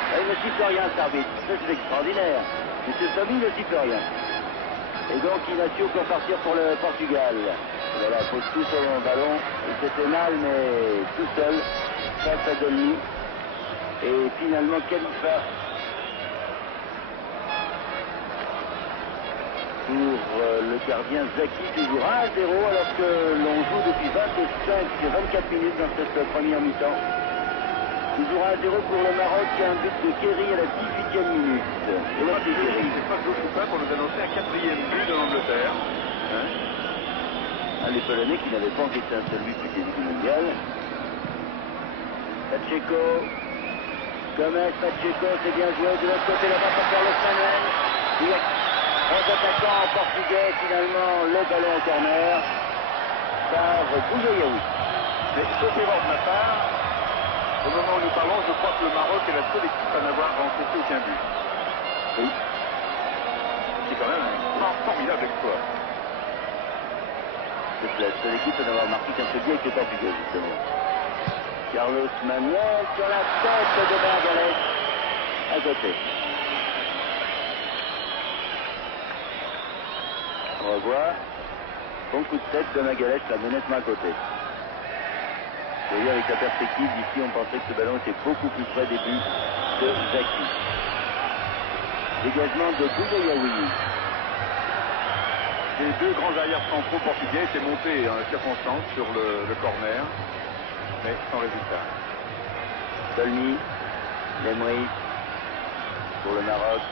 Il ne siffle rien, cet arbitre. Ça, c'est extraordinaire. Monsieur Samy ne siffle rien. Et donc, il assure pour partir pour le Portugal. Voilà, pose tout sur le ballon. Il s'était mal, mais tout seul, face à Dolny. Et finalement, Khalifa pour le gardien Zaki, toujours 1-0, alors que l'on joue depuis 24 minutes dans cette première mi-temps. Toujours 1-0 pour le Maroc, un but de Kerry à la 18e minute. Et là, c'est Kerry. C'est pas Joshua pour nous annoncer un 4e but de l'Angleterre. Les Polonais qui n'avaient pas encaissé un seul but depuis le début du mondial. Pacheco. Gomes, Pacheco, c'est bien joué. De l'autre côté là-bas pour Carlos Manuel. En attaquant en portugais, finalement, le ballon au corner par Ouyayaoui. Mais sauf erreur de ma part, au moment où nous parlons, je crois que le Maroc est la seule équipe à n'avoir encaissé aucun but. Oui. C'est quand même un formidable exploit. C'est la seule équipe à n'avoir marqué qu'un seul but avec les Portugais, justement. Carlos Manuel sur la tête de Magalhães à côté. On revoit. Bon coup de tête de Magalhães, la menette nettement à côté. Vous voyez, avec la perspective d'ici, on pensait que ce ballon était beaucoup plus près des buts de Zaki. Dégagement de Bouyaoui. Les deux grands arrières centraux portugais étaient montés en circonstance sur le corner, mais sans résultat. Dolny, Lemri pour le Maroc.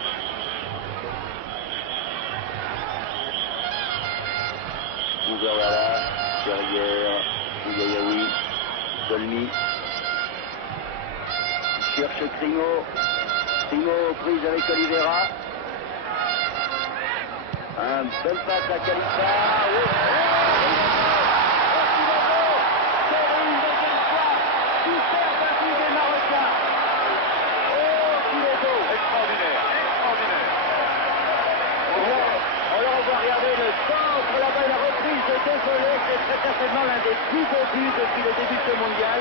Ouverwala, derrière, Bouyaoui, Dolny. Cherche Crimo. Crimo prise avec Oliveira. Un bel passe à Khalifa. Extraordinaire, extraordinaire. On le revoit regarder le centre là-bas et la reprise de Désolé. C'est très certainement l'un des plus beaux buts depuis le début de ce mondial.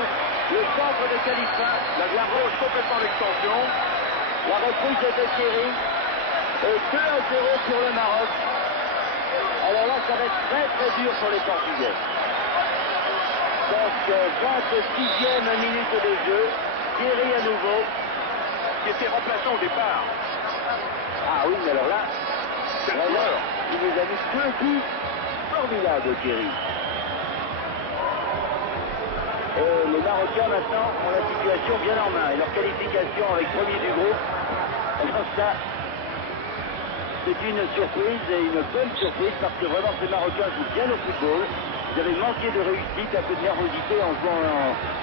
Le centre de Khalifa. La gauche complètement d'extension. La reprise de Thierry. Et 2-0 pour le Maroc. Alors là, ça va être très très dur pour les Portugais. Donc 26e minute de jeu. Thierry à nouveau. Qui était remplaçant au départ. Ah oui, mais alors là, Quel vraiment, joueur. il nous a mis 2 buts formidables, Thierry. Et les Marocains maintenant ont la situation bien en main. Et leur qualification avec premier du groupe, alors ça, c'est une surprise et une bonne surprise parce que vraiment ces Marocains jouent bien au football. Ils avaient manqué de réussite, un peu de nervosité en jouant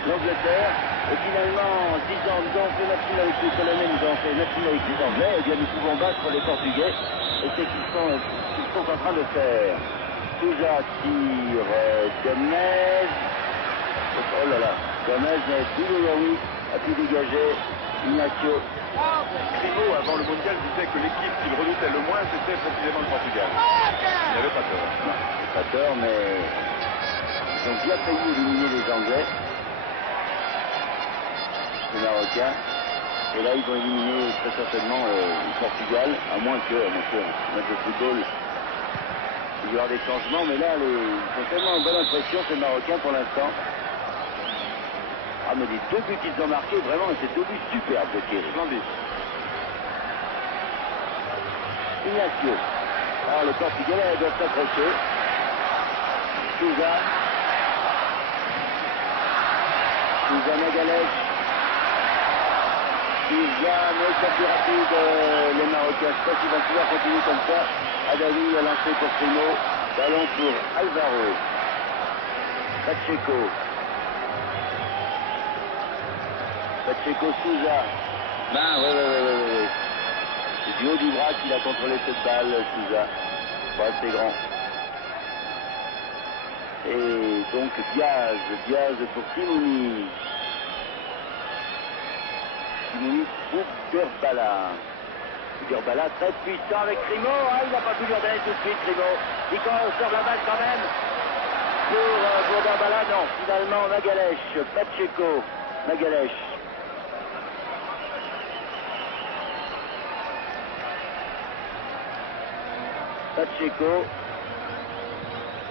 l'Angleterre. Et finalement, en se disant, nous avons fait match avec les Polonais, nous avons fait match avec les Anglais, et bien nous pouvons battre les Portugais. Et c'est ce qu'ils sont en train de faire. Souza tire Gomez. Oh là là, Gomez, mais Bouyaoui a pu dégager Ignacio. Crimo, avant le mondial, disait que l'équipe qu'il redoutait le moins, c'était précisément le Portugal. Il n'avait pas tort. Non, pas tort, mais ils ont bien failli éliminer les Anglais, les Marocains. Et là, ils vont éliminer très certainement le Portugal, à moins que, en match de football, il y aura des changements. Mais là, ils font tellement une bonne impression, ces Marocains, pour l'instant. Ah, mais les 2 buts qu'ils ont marqués, vraiment, c'est 2 buts superbes de Thierry. Splendide. Ignacio. Ah, les Portugais doivent s'accrocher. Souza. Souza Magalhães. Souza, mais c'est plus rapide les Marocains. Je ne sais pas s'ils vont pouvoir continuer comme ça. Adawi a lancé pour Crimo. Ballon pour Alvaro. Pacheco. Pacheco Souza. Oui. C'est du haut du bras qu'il a contrôlé cette balle, Souza. Pas assez grand. Et donc Diaz pour Timouni. Timouni pour Bouguerbala très puissant avec Crimo. Ah, il n'a pas pu lui redonner tout de suite, Crimo. Il sort la balle quand même. Pour Bouguerbala, non. Finalement, Magalhães, Pacheco, Magalhães.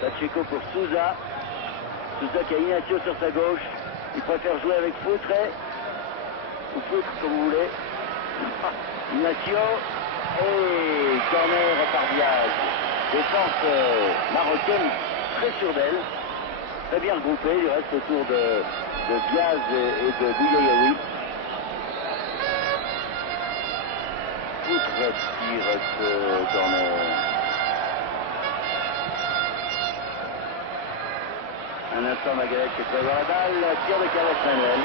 Pacheco pour Souza. Souza qui a Ignacio sur sa gauche. Il préfère jouer avec Foutre. Ou Foutre comme vous voulez. Ignacio. Et corner par Diaz. Défense marocaine très sûre d'elle. Très bien regroupée. Il reste autour de Diaz et de Bouyaoui. Foutre tire ce corner. Un instant, Magalhães qui peut avoir la balle. Tir de Carlos Manuel.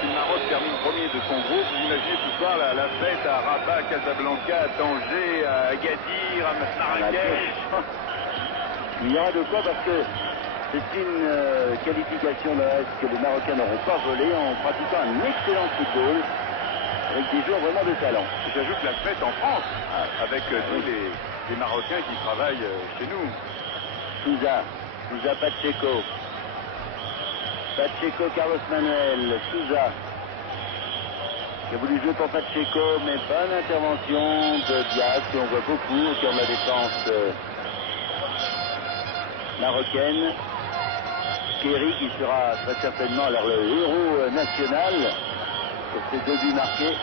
C'est le Maroc termine premier de son groupe. Vous imaginez ce soir la fête à Rabat, à Casablanca, à Tanger, à Agadir, à Marrakech. Il y aura de quoi parce que c'est une qualification de reste que les Marocains n'auront pas volé en pratiquant un excellent football avec des joueurs vraiment de talent. Et j'ajoute la fête en France avec tous les Marocains qui travaillent chez nous. Souza Pacheco, Carlos Manuel, Souza qui a voulu jouer pour Pacheco, mais bonne intervention de Diaz que l'on voit beaucoup au cœur de la défense marocaine. Kerry qui sera très certainement alors le héros national pour ses 2 buts marqués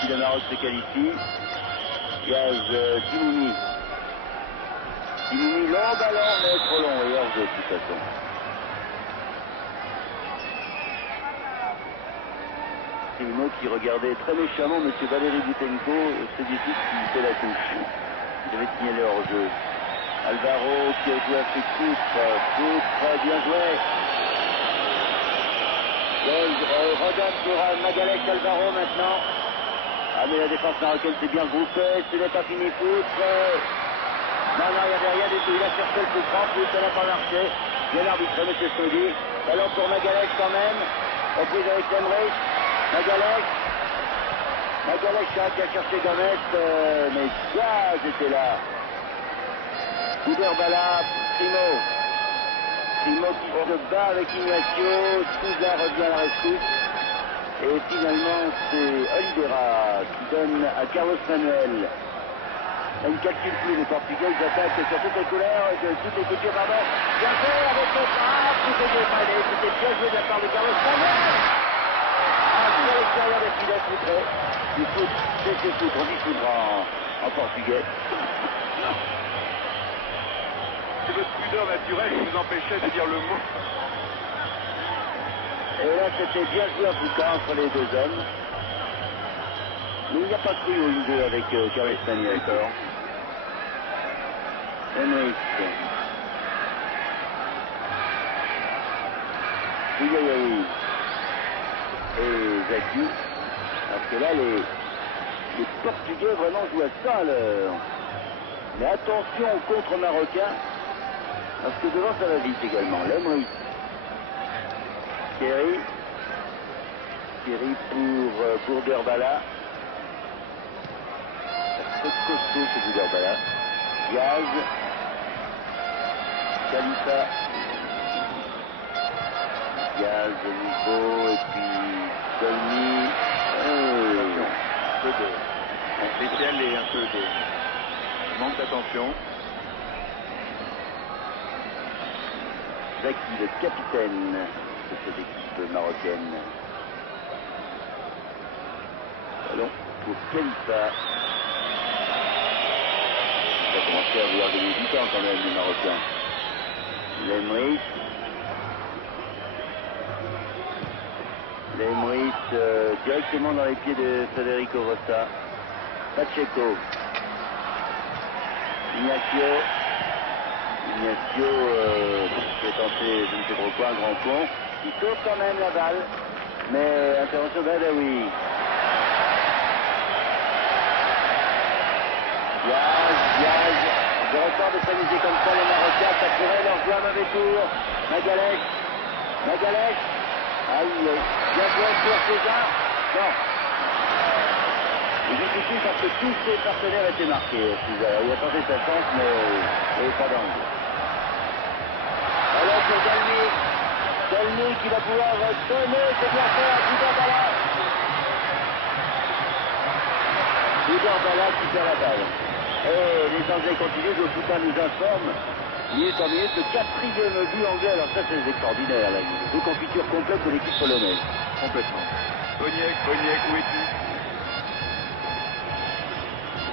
si le Maroc se qualifie. Diaz, Dimoumi, long ballon mais trop long et hors jeu de toute façon. Primo qui regardait très méchamment M. Valéry Boutenko, c'est du fils qui fait la touche. Il devait signaler hors jeu. Alvaro qui a joué à ses coups, bien joué. Rodin pour Magalhaes, Alvaro maintenant. Ah mais la défense marocaine s'est bien groupée, ce n'est pas fini Poutre. Non, il n'y avait rien du tout, il a cherché le coup franc, ça n'a pas marché. Bien arbitré, M. Saudi. Ballon pour Magalhaes quand même. Reprise avec Lemrich. Magalhaes qui a cherché Gomez, mais Diaz était là. Bouderbala, Primo qui se bat avec Ignacio, Souza revient à la rescousse. Et finalement c'est Oliveira qui donne à Carlos Manuel. On ne calcule plus, les Portugais ils attaquent sur toutes les couleurs, toutes les coutures, pardon. Bien fait avec le tout était défalé, c'était bien joué de la part de Carlos Manuel. Sur l'extérieur des filets, Foutré. Du foot, c'est foutre, on dit foutre en portugais. C'est votre pudeur naturelle qui vous empêchait de dire le mot. Et là, c'était bien joué à Foucault entre les 2 hommes. Mais il n'y a pas cru au 1-2 avec Carlos Manuel. D'accord. Henrik. Bouyaoui. Et Zaki. Parce que là, les Portugais vraiment jouent à ça à l'heure. Mais attention au contre-marocain. Parce que devant, ça va vite également. Lemrich. Kerry pour Bouderbala. C'est costaud ce Bouderbala. Diaz. Khalifa. Diaz de nouveau. Et puis Dolny. Un peu de spécial et un peu de manque d'attention. Zaki, le capitaine de cette équipe marocaine. Ballon pour Khalifa. Ça a commencé à vouloir gagner du temps quand même, les Marocains. Lemrich. Directement dans les pieds de Federico Rossa. Pacheco. Ignacio qui est tenté, je ne sais trop quoi, un grand pont. Il sauve quand même la balle. Mais intervention d'Adaoui. Diaz. Je record de s'amuser comme ça les Marocains. Ça pourrait leur jouer un mauvais tour. Magalhaes. Aïe. Bien joué pour César. Bon. Il est difficile parce que tous ses partenaires étaient marqués. Il a tenté sa chance, mais il n'y avait pas d'angle. Alors pour Dolny qui va pouvoir donner, c'est bien fait à Bouderbala qui perd la balle. Et les Anglais continuent, le Foucault nous informe, minute en minute, le 4e but anglais. Alors ça c'est extraordinaire, là. De confiture complète de l'équipe polonaise. Complètement. Boniek, où es-tu?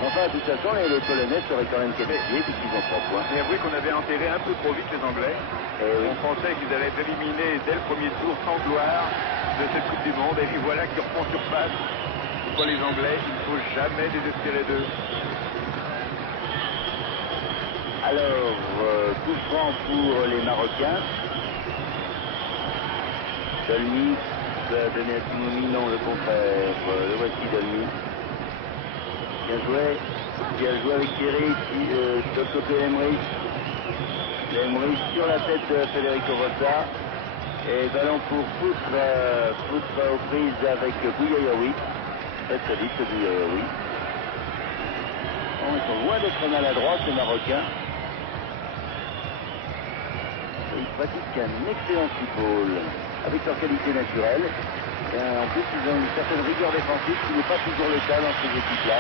Enfin, de toute façon, les Polonais seraient quand même qualifiés puisqu'ils ont 3 points. Mais avouez qu'on avait enterré un peu trop vite les Anglais. Oui. On pensait qu'ils allaient être éliminés dès le premier tour sans gloire de cette Coupe du Monde. Et puis voilà qu'ils refont surface. Pour les Anglais, il ne faut jamais désespérer d'eux. Alors, coup franc pour les Marocains. Dolny, donné à Timoumi, non, le contraire. Le voici Dolny. Bien joué. Bien joué avec Thierry, de l'autre côté Lemrich. Lemrich sur la tête de Federico Rosa. Et ballon pour Foutre aux prises avec Bouyayaoui. Très vite Bouyayaoui. Ils sont loin d'être maladroits ces Marocains. Ils pratiquent un excellent football avec leur qualité naturelle. Et en plus, ils ont une certaine rigueur défensive qui n'est pas toujours le cas dans ces équipes-là.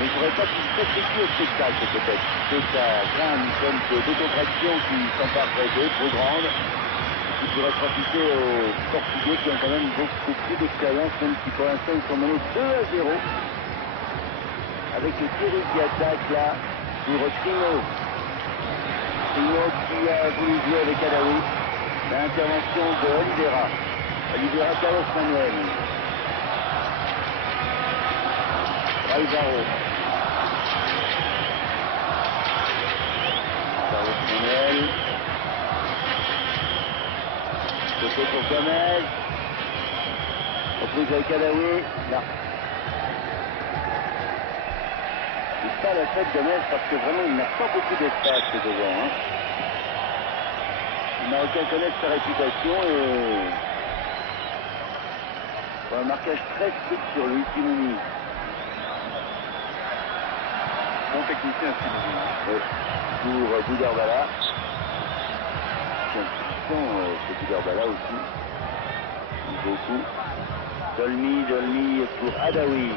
Mais il ne faudrait pas qu'ils s'associent au spectacle peut-être. Que ça craint une forme de décontraction qui s'emparerait d'eux, trop grande, qui pourrait profiter aux Portugais qui ont quand même beaucoup plus d'expérience, même si pour l'instant ils sont menés 2-0. Avec Thierry qui attaque là pour Trino. Trino qui a voulu jouer avec Adaoui. L'intervention de Oliveira. Oliveira, Carlos Manuel. Alvaro. Carlos Manuel. Côté pour Gomez. Reprise avec Adaoui. Là. C'est pas la fête Gomez parce que vraiment il n'a pas beaucoup d'espace devant. Hein. Les Marocains connaissent sa réputation et pour un marquage très strict sur lui, Timoumi. Bon technicien Timoumi. Oui. Pour Boudarbala. C'est un puissant ce Boudarbala aussi. Beaucoup. Dolny pour Adaoui.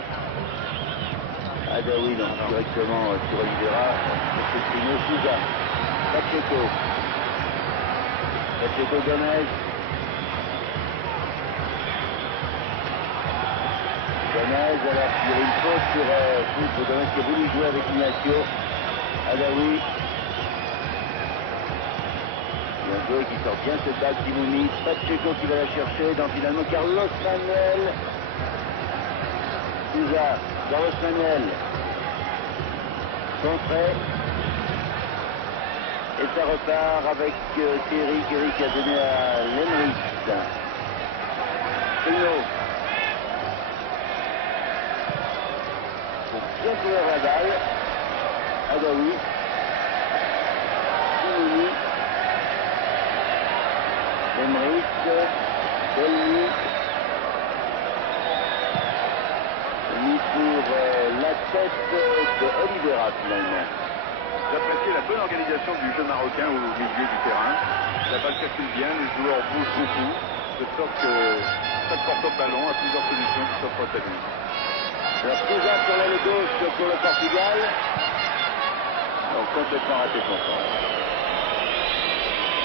Adaoui donc directement sur Oliveira. C'est Trino Souza. Pacheco. Pacheco Gomez. Gomez, alors il y a une faute sur Gomez qui a voulu jouer avec Ignacio. Adaoui. Bien joué qui sort bien cette balle, Timoumi. Pacheco qui va la chercher. Donc finalement Carlos Manuel. Souza. Carlos Manuel. Contré. Et ça repart avec Thierry qui a donné à Lemrich. Trino. Pour bien courir la balle. Adaoui. Timoumi. Lemrich. Dolny. Mis pour la tête de Oliveira finalement. J'apprécie la bonne organisation du jeu marocain au milieu du terrain. La balle circule bien, les joueurs bougent beaucoup, de sorte que chaque porteur-ballon a plusieurs solutions qui s'offrent à lui. Alors Souza sur l'aile gauche pour le Portugal. Donc complètement raté son temps.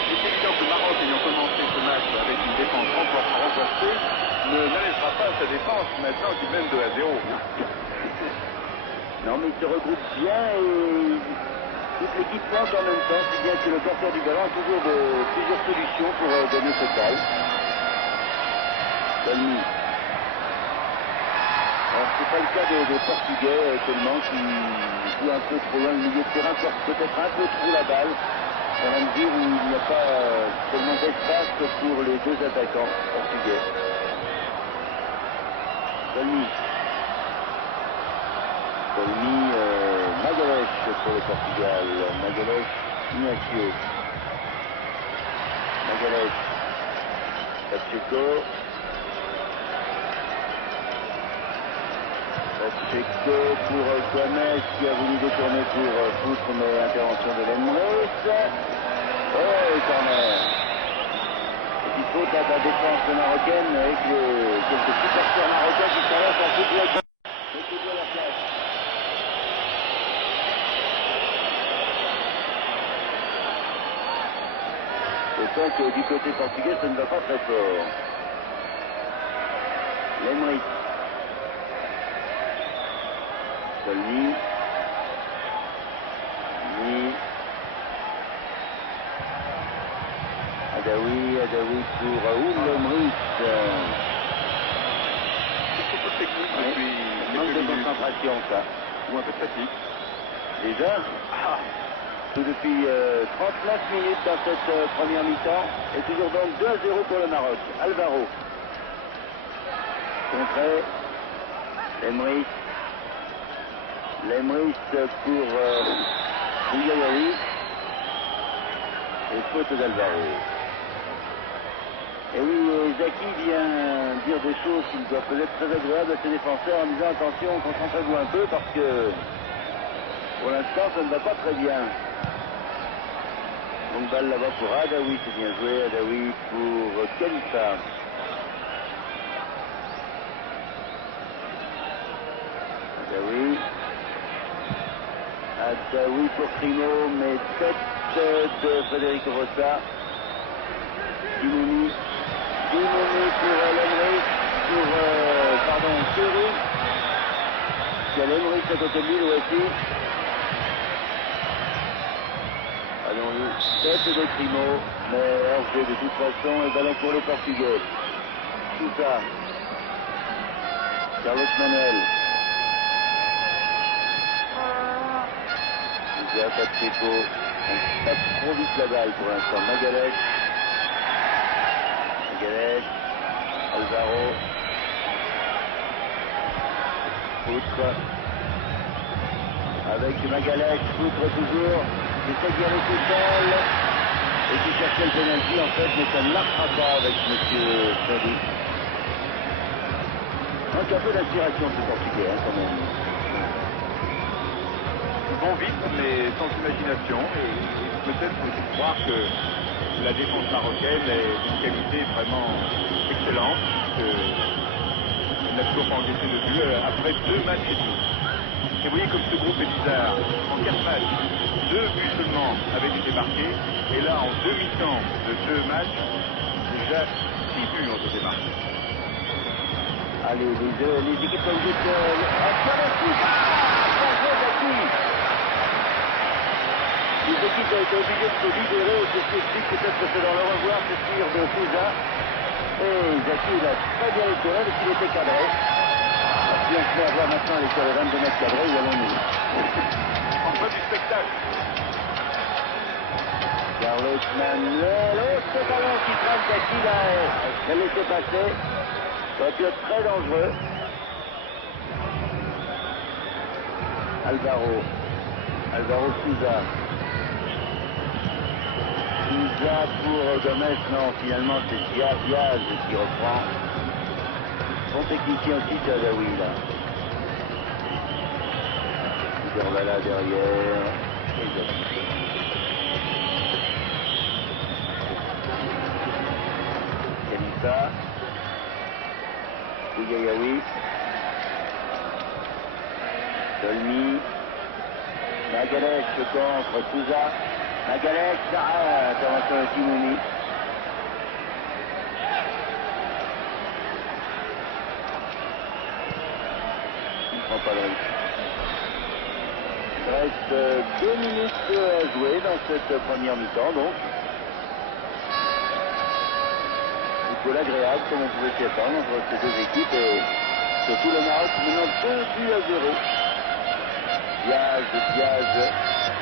C'est évident que le Maroc, ayant commencé ce match avec une défense renforcée, n'allègera pas sa défense maintenant qu'il mène 2-0. Non mais il se regroupe bien et toute l'équipe plante en même temps, si bien que le porteur du ballon a toujours plusieurs solutions pour donner cette balle. Dolny. Alors c'est pas le cas des Portugais seulement qui jouent un peu trop loin le milieu de terrain, portent peut-être un peu trop la balle, dans la mesure où il n'y a pas tellement d'espace pour les deux attaquants portugais. Dolny. Magalhães pour le Portugal. Magalhães, Ignacio. Magalhães. Pacheco. Pacheco pour Gomez qui a voulu détourner pour Foutre, mais intervention de Lemrich. Oh, corner. Petite faute à la défense marocaine avec quelques supporters marocains qui sont là pour foutre la place. Autant que du côté portugais, ça ne va pas très fort. Lemrich. Dolny. Adaoui pour Lemrich. C'est beaucoup de technique depuis manque de concentration, ça. Ou un peu de fatigue. Déjà Ah, partout depuis 39 minutes dans cette première mi-temps. Et toujours donc 2-0 pour le Maroc. Alvaro. Contré. Lemris. Lemris pour Bouyayaoui. Et faute d'Alvaro. Et oui, Zaki vient dire des choses qui doivent peut-être très agréables à ses défenseurs en disant attention, concentrez-vous un peu parce que pour l'instant ça ne va pas très bien. Donc balle là-bas pour Adaoui, c'est bien joué. Adaoui pour Khalifa. Adaoui pour Primo, mais tête de Federico Rossa. Dimouni pour Lemris, pour Curry. Il y a Lemris à côté de lui, le voici. Allons-y, tête de Primo, mais hors-jeu de toute façon, et ballon pour les Portugais. Tout ça. Carlos Manuel. Pacheco, on tape trop vite la balle pour l'instant. Magalhaes, Alvaro, Poutre, avec Magalhaes, Poutre toujours, qui essaie d'y aller tout seul, et qui cherchait le penalty en fait, mais ça ne marchera pas avec M. Sadi. Donc un peu d'inspiration ce Portugais quand même. Vont vite, mais sans imagination, et peut-être faut croire que la défense marocaine est d'une qualité vraiment excellente, qu'elle n'a toujours pas encaissé de but après 2 matchs et demi. Et vous voyez comme ce groupe est bizarre. En 4 matchs, 2 buts seulement avaient été marqués, et là, en demi-temps de 2 matchs, déjà 6 buts ont été marqués. Allez, les équipes ont dit que... Les équipes ont été obligées de se libérer, et ceci explique peut-être que c'est dans le revoir, ce tir de Souza. Et Zaki, il a très bien été mais qu'il était cadré. Si on se fait avoir maintenant les 22 mètres cadrés, où allons-nous? En fin du spectacle. Carlos Manuel, ce ballon qui frappe Zaki, là, l'a laissé passer. Ça aurait pu être très dangereux. Alvaro Souza. Souza pour Gomez, non, finalement c'est Diaz qui reprend. Bon technicien aussi, c'est Adaoui là. Dervala derrière. Et Khalifa. Bouyayaoui. Dolmy. Magalhaes contre Souza. Magalhaes, intervention de Timouni. Il ne prend pas le risque. Il reste 2 minutes à jouer dans cette première mi-temps, donc. Il faut l'agréable, comme on pouvait s'y attendre, entre ces deux équipes, et surtout le Maroc menant 2 buts à 0. Diaz,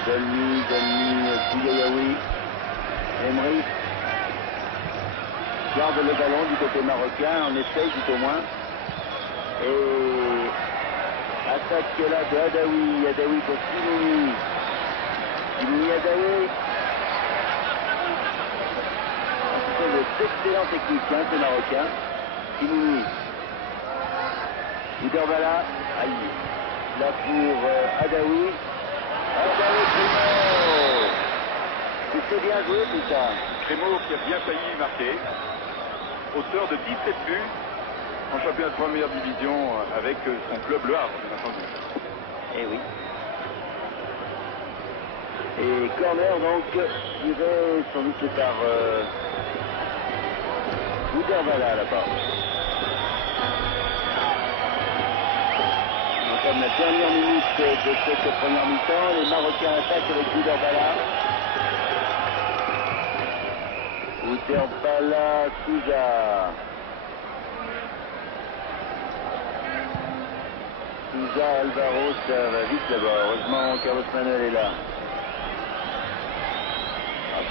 Dolmy, Bouyayaoui, Lemris garde le ballon du côté marocain, en essaye tout au moins. Et attaque là de Adaoui pour Timouni. Adaoui. Ce sont d'excellents techniciens, ces Marocains. Timouni. Dervala. Aïe. Là pour Adaoui. Primo. C'est bien joué tout ça. Primo qui a bien failli marquer. Auteur de 17 buts en championnat de première division avec son club Le Havre, bien entendu. Eh oui. Et corner donc tiré sans doute par Dervala là-bas. Comme la dernière minute de cette première mi-temps, les Marocains attaquent avec Dervala. Dervala, Souza. Souza, Alvaro, ça va vite là-bas. Heureusement, Carlos Manuel est là.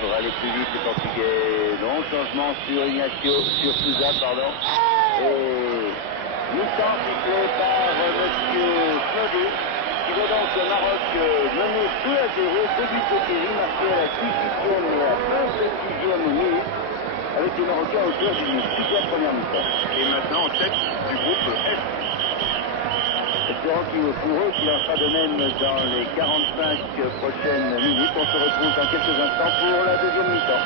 pour aller plus vite les Portugais. Non, changement sur Ignacio, sur Souza, pardon. Et mi-temps sifflé par monsieur Claudet, qui va donc au Maroc mener 2-0, début de série, marqué à la 18e et à la 26e minute, avec les Marocains au cœur d'une super première mi-temps. Et maintenant en tête du groupe F. Espérons pour eux qu'il en sera de même dans les 45 prochaines minutes. On se retrouve dans quelques instants pour la deuxième mi-temps.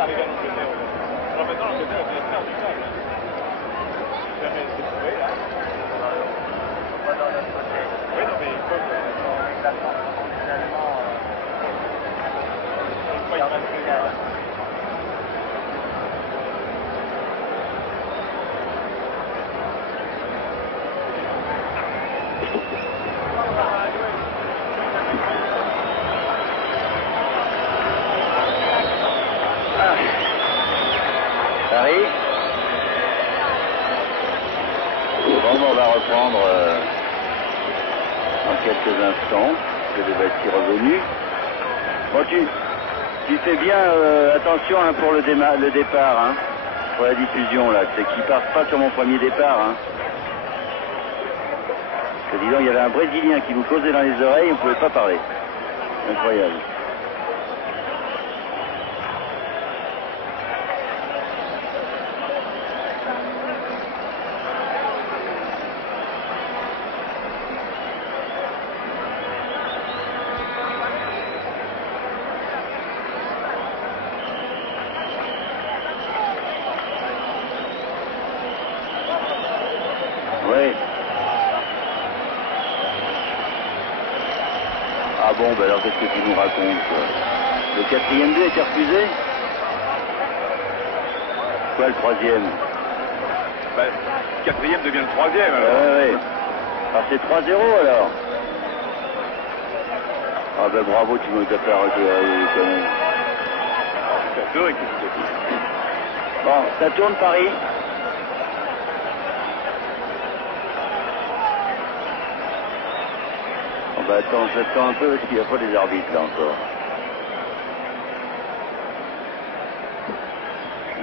Arrivé en Angleterre. Alors maintenant, l'Angleterre est bien faire du câble. Jamais c'est trouvé, là. Pas dans notre côté. Oui, non, mais comme Avec la France, finalement, une fois, il passe plus là. Paris. Bon, on va reprendre dans quelques instants. Je devais être revenu. Bon, tu fais bien attention hein, pour le départ, hein, pour la diffusion là. C'est qu'ils partent pas sur mon premier départ. Hein. Parce que disons, il y avait un Brésilien qui nous causait dans les oreilles, on ne pouvait pas parler. Incroyable. Oui. Ah bon, ben alors qu'est-ce que tu nous racontes quoi? Le quatrième but a été refusé? Quoi le troisième? Bah, quatrième devient le troisième alors. Ouais. Alors c'est 3-0 alors? Ah ben bravo, tu m'as fait arrêter quand même. C'est deux équipes. Bon, ça tourne Paris. Oh bah attends, j'attends un peu parce qu'il n'y a pas les arbitres là encore.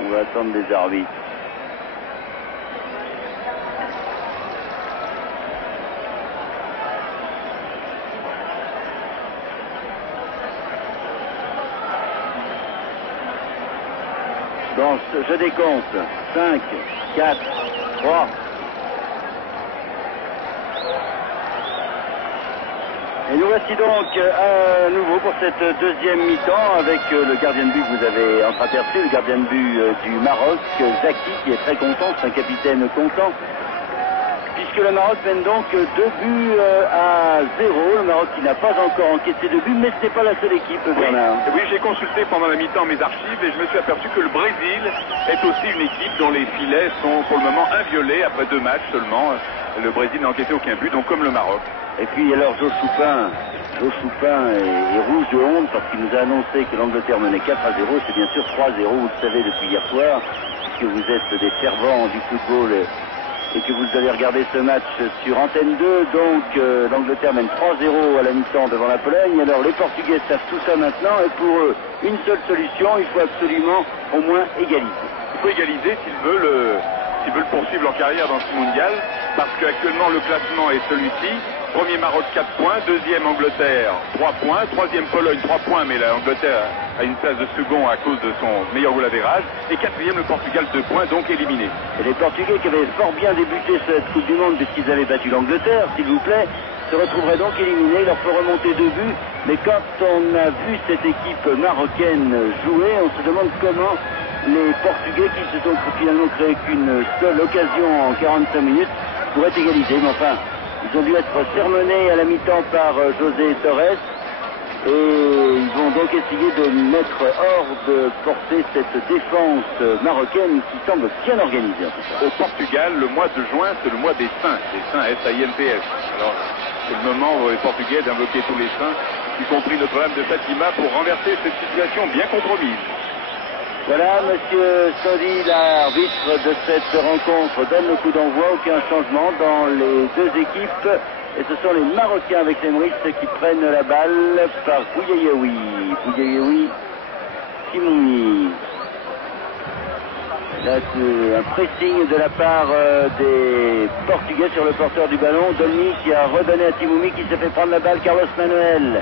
On va attendre des arbitres. Bon, je décompte. 5, 4, 3. Et nous voici donc à nouveau pour cette deuxième mi-temps avec le gardien de but que vous avez entreaperçu, le gardien de but du Maroc, Zaki, qui est très content, c'est un capitaine content, puisque le Maroc mène donc 2 buts à 0. Le Maroc qui n'a pas encore encaissé de but, mais ce n'est pas la seule équipe, Bernard. Oui, j'ai consulté pendant la mi-temps mes archives et je me suis aperçu que le Brésil est aussi une équipe dont les filets sont pour le moment inviolés après 2 matchs seulement. Le Brésil n'a encaissé aucun but, donc comme le Maroc. Et puis alors Joe Choupin est rouge de honte parce qu'il nous a annoncé que l'Angleterre menait 4-0, c'est bien sûr 3-0, vous le savez depuis hier soir, puisque vous êtes des fervents du football et que vous avez regardé ce match sur Antenne 2, donc l'Angleterre mène 3-0 à la mi-temps devant la Pologne. Alors les Portugais savent tout ça maintenant et pour eux, une seule solution, il faut absolument au moins égaliser. Il faut égaliser s'ils veulent poursuivre leur carrière dans ce mondial, parce qu'actuellement le classement est celui-ci. Premier Maroc 4 points, deuxième Angleterre 3 points, troisième Pologne 3 points, mais l'Angleterre a une place de second à cause de son meilleur goal average, et quatrième le Portugal 2 points, donc éliminé. Et les Portugais qui avaient fort bien débuté cette Coupe du Monde puisqu'ils avaient battu l'Angleterre, s'il vous plaît, se retrouveraient donc éliminés, il leur faut remonter 2 buts, mais quand on a vu cette équipe marocaine jouer, on se demande comment les Portugais qui se sont finalement créés qu'une seule occasion en 45 minutes pourraient égaliser, mais enfin, ils ont dû être sermonnés à la mi-temps par José Torres. Et ils vont donc essayer de mettre hors de portée cette défense marocaine qui semble bien organisée en tout cas. Au Portugal, le mois de juin, c'est le mois des saints S-A-I-N-T-S. Alors, c'est le moment pour les Portugais d'invoquer tous les saints, y compris Notre-Dame de Fatima, pour renverser cette situation bien compromise. Voilà, monsieur Sodi, l'arbitre de cette rencontre, donne le coup d'envoi, aucun changement dans les deux équipes. Et ce sont les Marocains avec les Mouristes qui prennent la balle par Bouyayaoui. Bouyayaoui, Timoumi. Là, c'est un pressing de la part des Portugais sur le porteur du ballon. Dolny qui a redonné à Timoumi qui s'est fait prendre la balle. Carlos Manuel.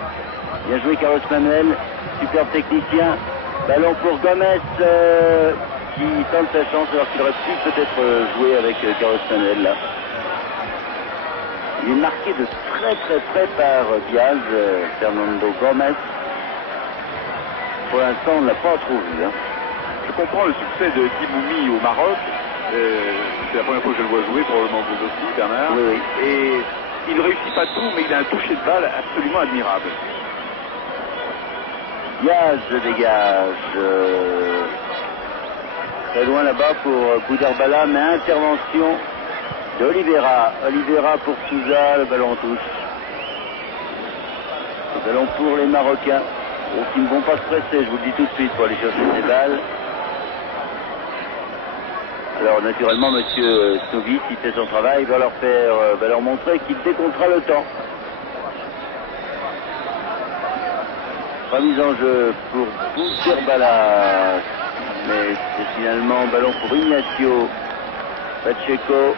Bien joué Carlos Manuel, superbe technicien. Ballon pour Gomez qui tente sa chance alors qu'il aurait pu peut-être jouer avec Carlos Manuel là. Il est marqué de très très près par Diaz, Fernando Gomez. Pour l'instant, on ne l'a pas trop vu. Hein. Je comprends le succès de Timoumi au Maroc. C'est la première fois que je le vois jouer, probablement vous aussi, Bernard. Oui, oui. Et il ne réussit pas tout, mais il a un toucher de balle absolument admirable. Diaz dégage. Très loin là-bas pour Boudarbala, mais intervention de Oliveira. Oliveira pour Souza, le ballon en touche. Le ballon pour les Marocains. Qui ne vont pas se presser, je vous le dis tout de suite, pour aller chercher ces balles. Alors naturellement, monsieur Snovic, il fait son travail, va leur montrer qu'il décomptera le temps. Remise en jeu pour Boudarbala. Mais c'est finalement ballon pour Ignacio. Pacheco.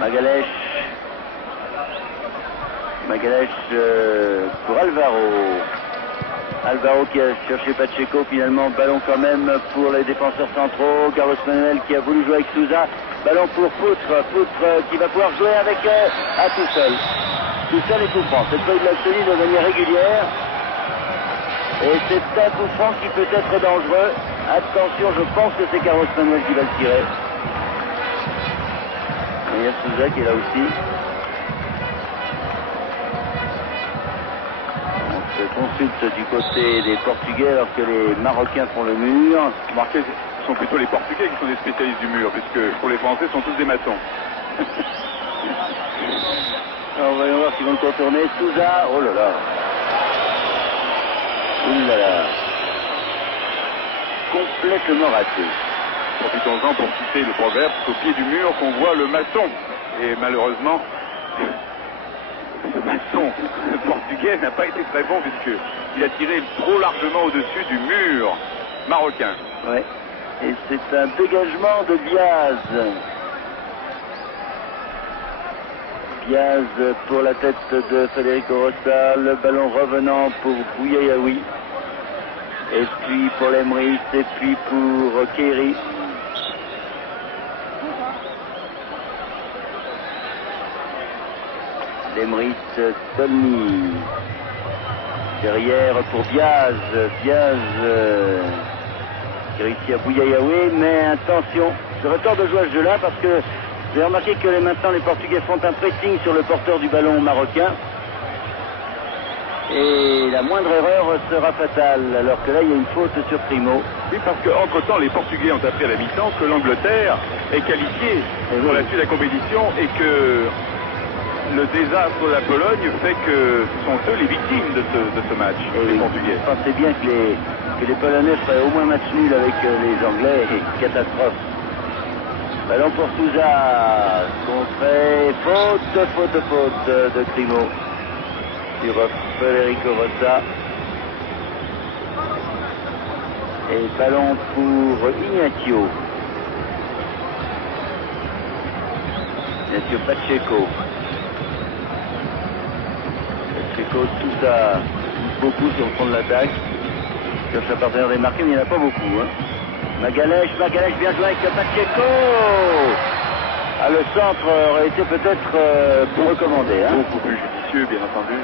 Magalhães pour Alvaro. Alvaro qui a cherché Pacheco, finalement ballon quand même pour les défenseurs centraux. Carlos Manuel qui a voulu jouer avec Souza. Ballon pour Poutre qui va pouvoir jouer avec tout seul. Tout seul et tout franc. Cette fois il l'a obtenu de manière régulière. Et c'est un coup franc qui peut être dangereux. Attention, je pense que c'est Carlos Manuel qui va le tirer. Il y a Souza qui est là aussi. On se consulte du côté des Portugais alors que les Marocains font le mur. Remarquez, ce sont plutôt les Portugais qui sont des spécialistes du mur, puisque pour les Français, ce sont tous des maçons. Alors voyons voir s'ils vont le contourner. Souza, oh là là. Ouh là là. Complètement raté. Profitons-en pour citer le proverbe, c'est au pied du mur qu'on voit le maçon. Et malheureusement, le maçon portugais n'a pas été très bon puisqu'il a tiré trop largement au-dessus du mur marocain. Ouais. Et c'est un dégagement de Diaz. Diaz pour la tête de Federico Rossa. Le ballon revenant pour Bouyayaoui. Et puis pour l'Emrys, et puis pour Kéry. L'Emrys, Dolny. Derrière pour Diaz. Diaz qui réussit à Bouyayaoui, mais attention, j'aurais tort de jouer à ce jeu-là parce que vous avez remarqué que maintenant les Portugais font un pressing sur le porteur du ballon marocain. Et la moindre erreur sera fatale, alors que là il y a une faute sur Primo. Oui, parce qu'entre-temps, les Portugais ont appris à la mi-temps que l'Angleterre est qualifiée pour la suite de la compétition et que le désastre de la Pologne fait que ce sont eux les victimes de ce match, les Portugais. Je pensais bien que les Polonais feraient au moins match nul avec les Anglais et catastrophe. Ballon pour Souza, contré, faute de Primo. Sur Federico Rossa. Et ballon pour Ignacio. Ignacio Pacheco. Pacheco, Souza, beaucoup sur le front de l'attaque. Cherche un partenaire démarqué, mais il n'y en a pas beaucoup. Hein. Magalhães bien joué avec Pacheco. Ah, le centre aurait été peut-être plus recommandé. Hein. Beaucoup plus judicieux, bien entendu.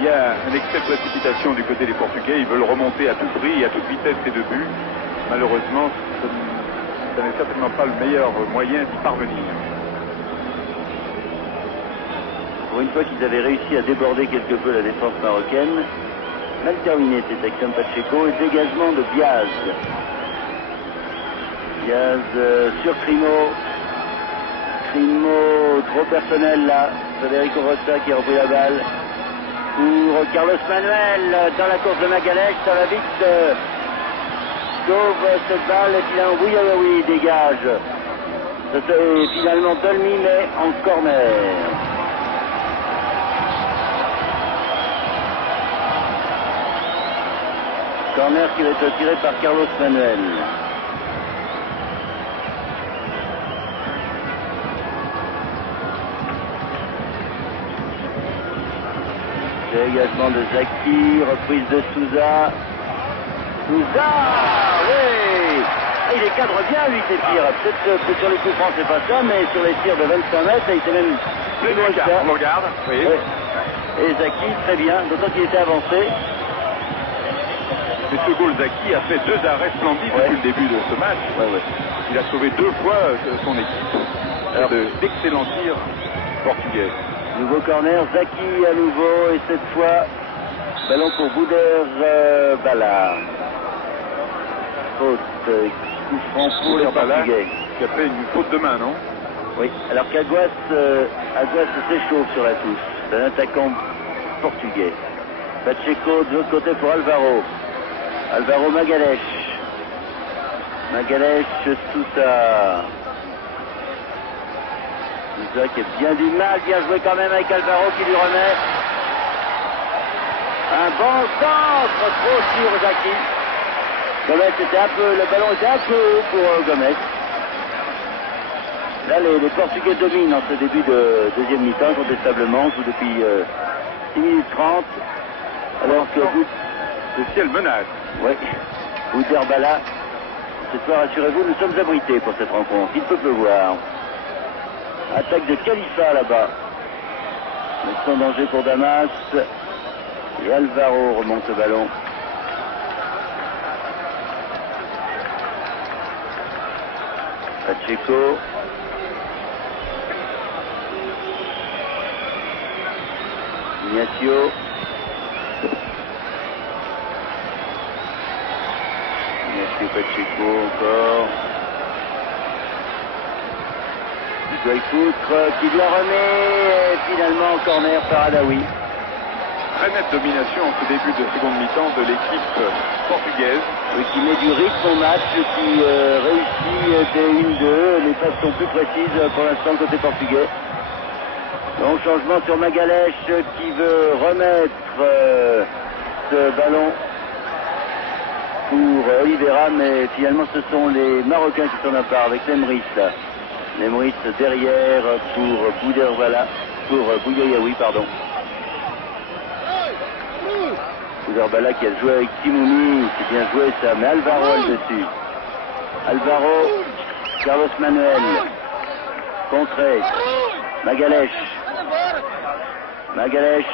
Il y a un excès de précipitation du côté des Portugais. Ils veulent remonter à tout prix et à toute vitesse ces deux buts. Malheureusement, ce n'est certainement pas le meilleur moyen d'y parvenir. Pour une fois qu'ils avaient réussi à déborder quelque peu la défense marocaine, mal terminé cette action de Pacheco et dégagement de Diaz. Diaz sur Crimo. Crimo trop personnel là. Federico Rossa qui a repris la balle. Pour Carlos Manuel dans la course de Magalhães, ça va vite. Sauve cette balle et finalement Bouyaoui dégage. C'était finalement Dolmy mais en corner. Corner qui va être tiré par Carlos Manuel. Dégagement de Zaki, reprise de Souza. Souza, oui. Il les cadre bien lui ses tirs. Peut-être que sur les coups francs c'est pas ça, mais sur les tirs de 25 mètres, il était même plus loin que ça. On regarde, oui. Et Zaki, très bien, d'autant qu'il était avancé. Et ce goal, Zaki a fait 2 arrêts splendides depuis le début de ce match. Il a sauvé 2 fois son équipe. Alors, d'excellents tirs portugais. Nouveau corner, Zaki à nouveau, et cette fois, ballon pour Bouder Bala. Faute, coup franc pour les Portugais. Qui a fait une faute de main, non? Oui, alors qu'Aguas s'échauffe sur la touche. C'est un attaquant portugais. Pacheco de l'autre côté pour Alvaro. Alvaro Magalhães. Magalhães, Sousa. Sousa qui a bien du mal, bien joué quand même avec Alvaro qui lui remet. Un bon centre, trop sur Zaki. Gomez était le ballon était un peu haut pour Gomez. Là, les Portugais dominent en ce début de deuxième mi-temps, incontestablement, depuis 6 minutes 30. Alors que le ciel menace. Oui, Bouder Bala. Ce soir, rassurez-vous, nous sommes abrités pour cette rencontre. Il peut pleuvoir. Attaque de Khalifa là-bas. Mais sans danger pour Damas. Et Alvaro remonte le ballon. Pacheco. Ignacio. Ignacio Pacheco encore. Goïfoutre qui doit remet et finalement corner par Adaoui. Très nette domination en ce début de seconde mi-temps de l'équipe portugaise. Oui, qui met du rythme au match, qui réussit des 1-2. Les passes sont plus précises pour l'instant côté portugais. Donc changement sur Magalhães qui veut remettre ce ballon pour Oliveira, mais finalement ce sont les Marocains qui s'en emparent avec Lemris. Lemris derrière pour Bouder-Bala, pour Bouyaoui, pardon. Bouder-Bala qui a joué avec Timoumi, c'est bien joué ça, mais Alvaro est dessus. Alvaro, Carlos Manuel, contré, Magalhães. Magalhães,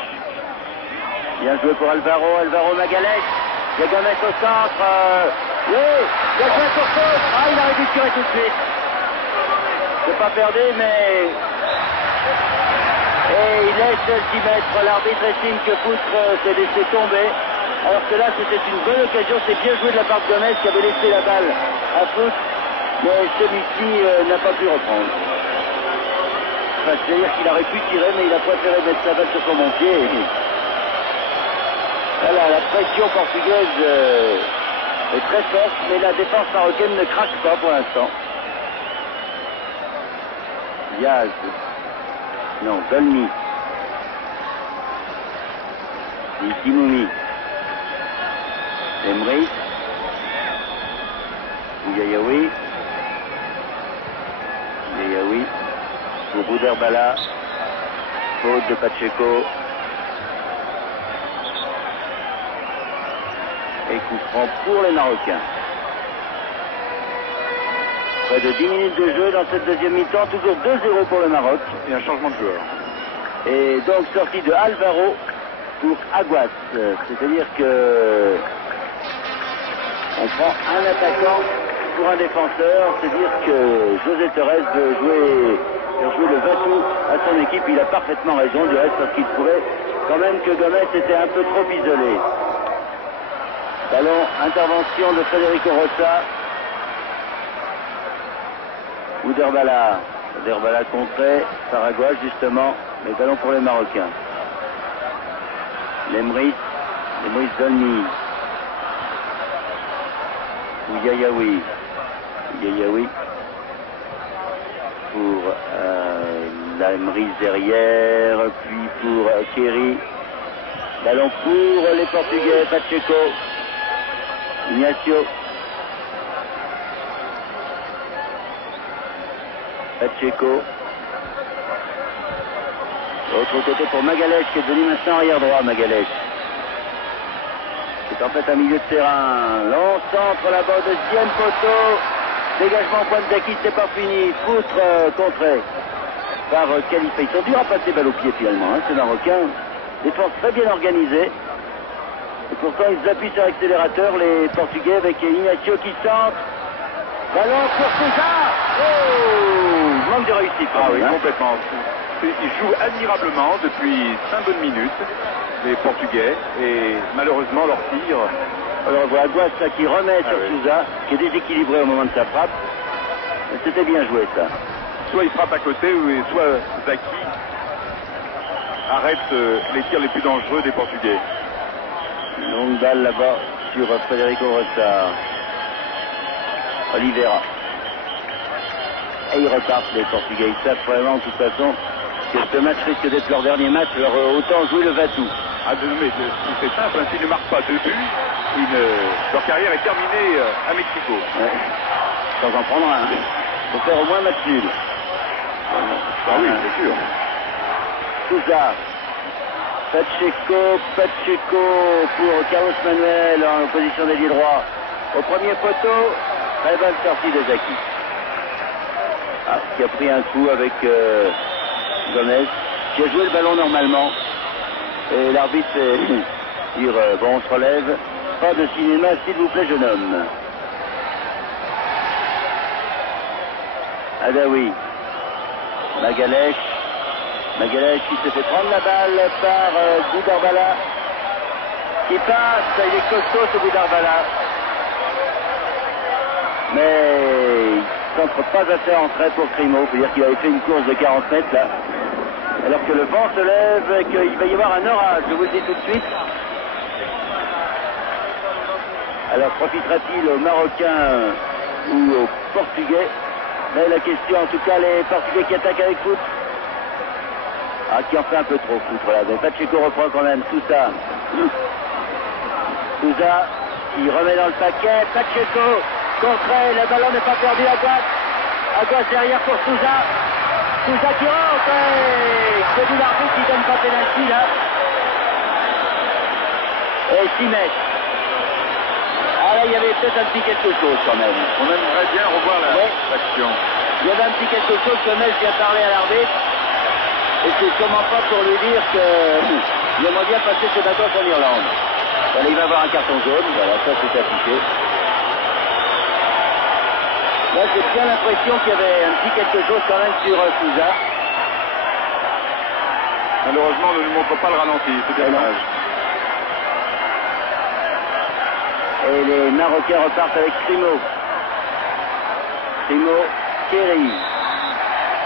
bien joué pour Alvaro, Alvaro Magalhães. Il y a Gomez au centre. Oui, il y a Gomez au centre. Ah, il aurait dû tirer tout de suite. C'est pas perdu, mais... Et il laisse 10 mètres. L'arbitre estime que Poutre s'est laissé tomber. Alors que là, c'était une bonne occasion. C'est bien joué de la part de Gomez qui avait laissé la balle à Poutre. Mais celui-ci n'a pas pu reprendre. Enfin, c'est-à-dire qu'il aurait pu tirer, mais il a préféré mettre sa balle sur son bon pied. Voilà, la pression portugaise est très forte, mais la défense marocaine ne craque pas pour l'instant. Diaz. Non, Dolmy. Et Timoumi. Lemris. Bouyaoui. Bouyaoui. Pour Bouder-Bala. Faute de Pacheco. Et coup franc pour les Marocains. Près de 10 minutes de jeu dans cette deuxième mi-temps, toujours 2-0 pour le Maroc. Et un changement de joueur. Et donc sortie de Alvaro pour Aguas. C'est-à-dire que on prend un attaquant pour un défenseur. C'est-à-dire que José Torres veut jouer le va-tout à son équipe. Il a parfaitement raison du reste parce qu'il trouvait quand même que Gomez était un peu trop isolé. Ballon, intervention de Federico Rossa. Ouderbala. Ouderbala contré par Aguas justement. Mais ballon pour les Marocains. Lemris Dolny. Ouyayaoui. Ouyayaoui. Pour Lemris derrière. Puis pour Kerry. Ballon pour les Portugais. Pacheco. Ignacio. Pacheco. Autre côté pour Magalhães qui est devenu maintenant arrière droit. Magalhães. C'est en fait un milieu de terrain. Long centre là-bas au deuxième poteau. Dégagement point de Daki, c'est pas fini. Foutre contré par Khalifa. Ils sont durs à passer balle au pied finalement, hein, ces Marocains. Défense très bien organisée. Et pourtant ils appuient sur l'accélérateur, les Portugais, avec Ignacio qui centre. Ballon pour Sousa. Oh, manque de réussite. Ah oui, hein. Complètement. Ils jouent admirablement depuis 5 bonnes minutes, les Portugais, et malheureusement leur tir. Alors voilà Aguas là qui remet sur Sousa, qui est déséquilibré au moment de sa frappe. C'était bien joué ça. Soit il frappe à côté, soit Zaki arrête les tirs les plus dangereux des Portugais. Une longue balle là-bas sur Federico Rossa. Oliveira. Et ils repartent les Portugais. Ils savent vraiment de toute façon que ce match risque d'être leur dernier match. Alors autant jouer le va-tout. Ah mais c'est simple, hein, s'ils ne marquent pas 2 buts, leur carrière est terminée à Mexico. Ouais. Sans en prendre un. Il faut faire au moins match nul. Ah oui, c'est sûr. Sousa. Pacheco pour Carlos Manuel en position d'ailier droit. Au premier poteau, très bonne sortie de Zaki. Ah, qui a pris un coup avec Gomez, qui a joué le ballon normalement. Et l'arbitre dire bon, on se relève. Pas de cinéma, s'il vous plaît, jeune homme. Adaoui. Magalhães qui se fait prendre la balle par Ouderbala. Qui passe, il est costaud ce Ouderbala. Mais il ne centre pas assez en trait pour Crimo. Il faut dire qu'il avait fait une course de 40 mètres là. Alors que le vent se lève et qu'il va y avoir un orage, je vous le dis tout de suite. Alors profitera-t-il aux Marocains ou aux Portugais? Mais la question, en tout cas, les Portugais qui attaquent avec foot. Ah, qui en fait un peu trop foutre, voilà. Donc Pacheco reprend quand même Sousa. Sousa, qui remet dans le paquet. Pacheco, contré, le ballon n'est pas perdu. Aguas derrière pour Sousa. Sousa qui rentre. C'est du l'arbitre qui donne pas pénalty là. Et 6 mètres. Ah là, il y avait peut-être un petit quelque chose quand même. On aimerait bien revoir l'action. Il y avait un petit quelque chose que Metz vient parler à l'arbitre. Et c'est sûrement pas pour lui dire qu'il aimerait bien passer ses vacances en Irlande. Voilà, il va avoir un carton jaune, voilà, ça c'est affiché. Là j'ai bien l'impression qu'il y avait un petit quelque chose quand même sur Sousa. Malheureusement, on ne montre pas le ralenti, c'est dommage. Et les Marocains repartent avec Crimo,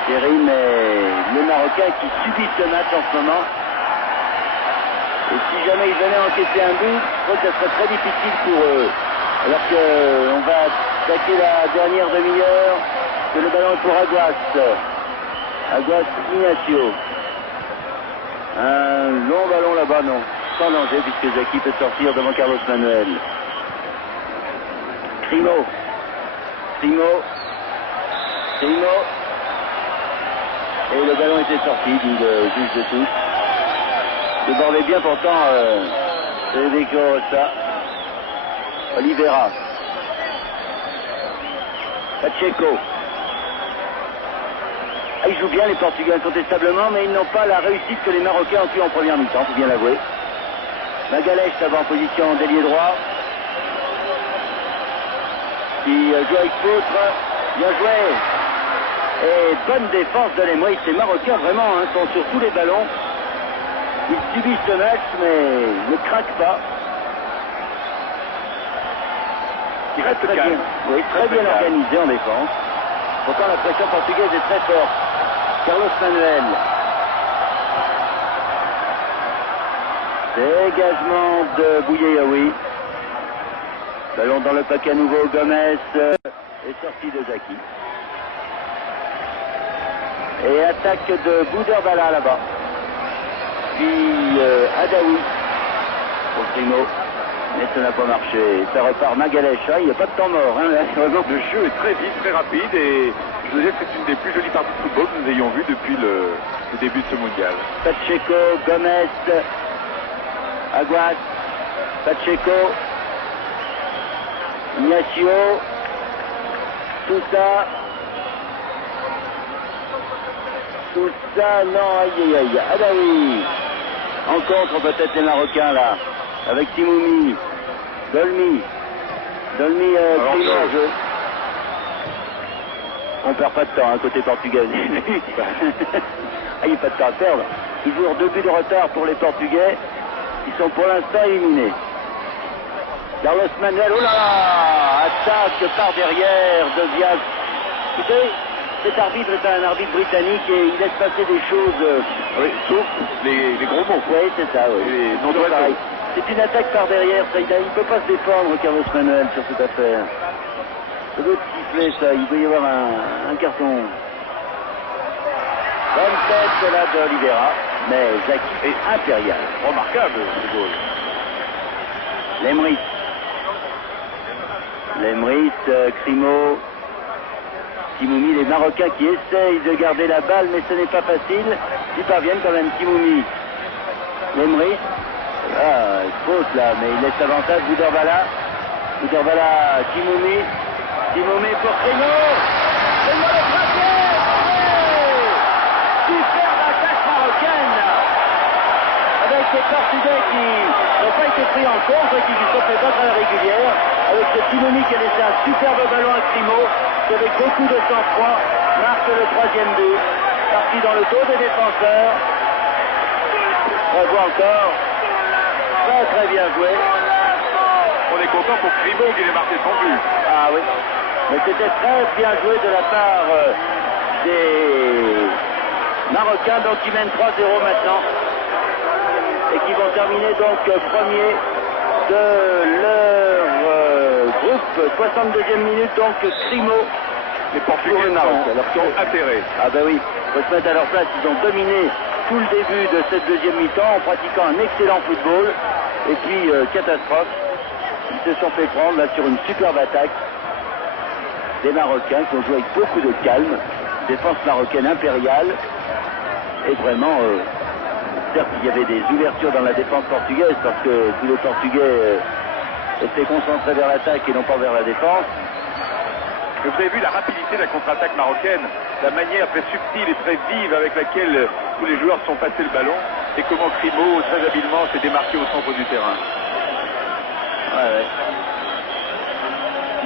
Kerry, mais les Marocains qui subissent ce match en ce moment. Et si jamais ils venaient encaisser un but, je crois que ça serait très difficile pour eux. Alors qu'on va attaquer la dernière demi-heure, que le ballon est pour Aguas Ignacio. Un long ballon là-bas, non, sans danger puisque Zaki peut sortir devant Carlos Manuel. Crimo. Et le ballon était sorti, dit le juge de touche. Débordait bien pourtant Federico Rossa. Oliveira. Pacheco. Ah, ils jouent bien les Portugais incontestablement, mais ils n'ont pas la réussite que les Marocains ont eu en première mi-temps, faut bien l'avouer. Magalhães va en position d'ailier droit. Qui joue avec Foutre. Bien joué. Et bonne défense de l'Emouy. Ces Marocains vraiment sont sur tous les ballons. Ils subissent ce match mais ne craquent pas. qui reste très calme. bien, oui, très bien organisé en défense. Pourtant la pression portugaise est très forte. Carlos Manuel. Dégagement de Bouyayaoui. Ballon dans le paquet à nouveau. Gomez est sorti de Zaki. Et attaque de Bouderbala là-bas. Puis Adaoui pour Primo. Mais ça n'a pas marché. Ça repart Magalhaes. Il n'y a pas de temps mort. Hein. Vraiment, le jeu est très vite, très rapide et je veux dire que c'est une des plus jolies parties de football que nous ayons vues depuis le début de ce mondial. Pacheco, Gomez, Aguas, Pacheco, Ignacio, Sousa, non, aïe aïe aïe, ah bah oui, en contre peut-être les Marocains là, avec Timoumi, Dolmi Primo en jeu. On perd pas de temps, hein, côté portugais. Il n'y a pas de temps à perdre. Toujours 2 buts de retard pour les Portugais. Ils sont pour l'instant éliminés. Carlos Manuel, oh là là, attaque par derrière de Diaz. Écoutez, cet arbitre est un arbitre britannique et il laisse passer des choses. Oui, sauf les gros mots. Oui, c'est ça, oui. Et non pareil. C'est une attaque par derrière, ça, il ne peut pas se défendre, Carlos Manuel, sur cette affaire. Ça doit être sifflé, ça, il doit y avoir un carton. Bonne tête là d'Oliveira, mais Zaki est impérial. Remarquable ce goal. Lemris, Crimo, Timoumi, les Marocains qui essayent de garder la balle, mais ce n'est pas facile. Ils parviennent quand même, Timoumi. Lemris, faute là, mais il laisse l'avantage, Bouderbala, Timoumi pour Crimo. C'est-moi le frappé. Superbe attaque marocaine avec les Portugais qui n'ont pas été pris en compte et qui se sont fait battre à la régulière, avec ce Timoumi qui a laissé un superbe ballon à Crimo qui avec beaucoup de sang-froid marque le 3e but, parti dans le dos des défenseurs. On voit encore, très bien joué. On est content pour Crimo qu'il ait marqué son but. Ah oui, mais c'était très bien joué de la part des Marocains, donc qui mènent 3-0 maintenant et qui vont terminer donc premier de leur groupe. 62e minute, donc Crimo. Les Portugais sont atterrés. Ah ben oui, il faut se mettre à leur place. Ils ont dominé tout le début de cette deuxième mi-temps en pratiquant un excellent football. Et puis, catastrophe, ils se sont fait prendre là sur une superbe attaque des Marocains qui ont joué avec beaucoup de calme. Défense marocaine impériale. Et vraiment, certes, il y avait des ouvertures dans la défense portugaise parce que tous les Portugais étaient concentrés vers l'attaque et non pas vers la défense. Vous avez vu la rapidité de la contre-attaque marocaine, la manière très subtile et très vive avec laquelle tous les joueurs sont passés le ballon et comment Crimo, très habilement, s'est démarqué au centre du terrain. Ouais.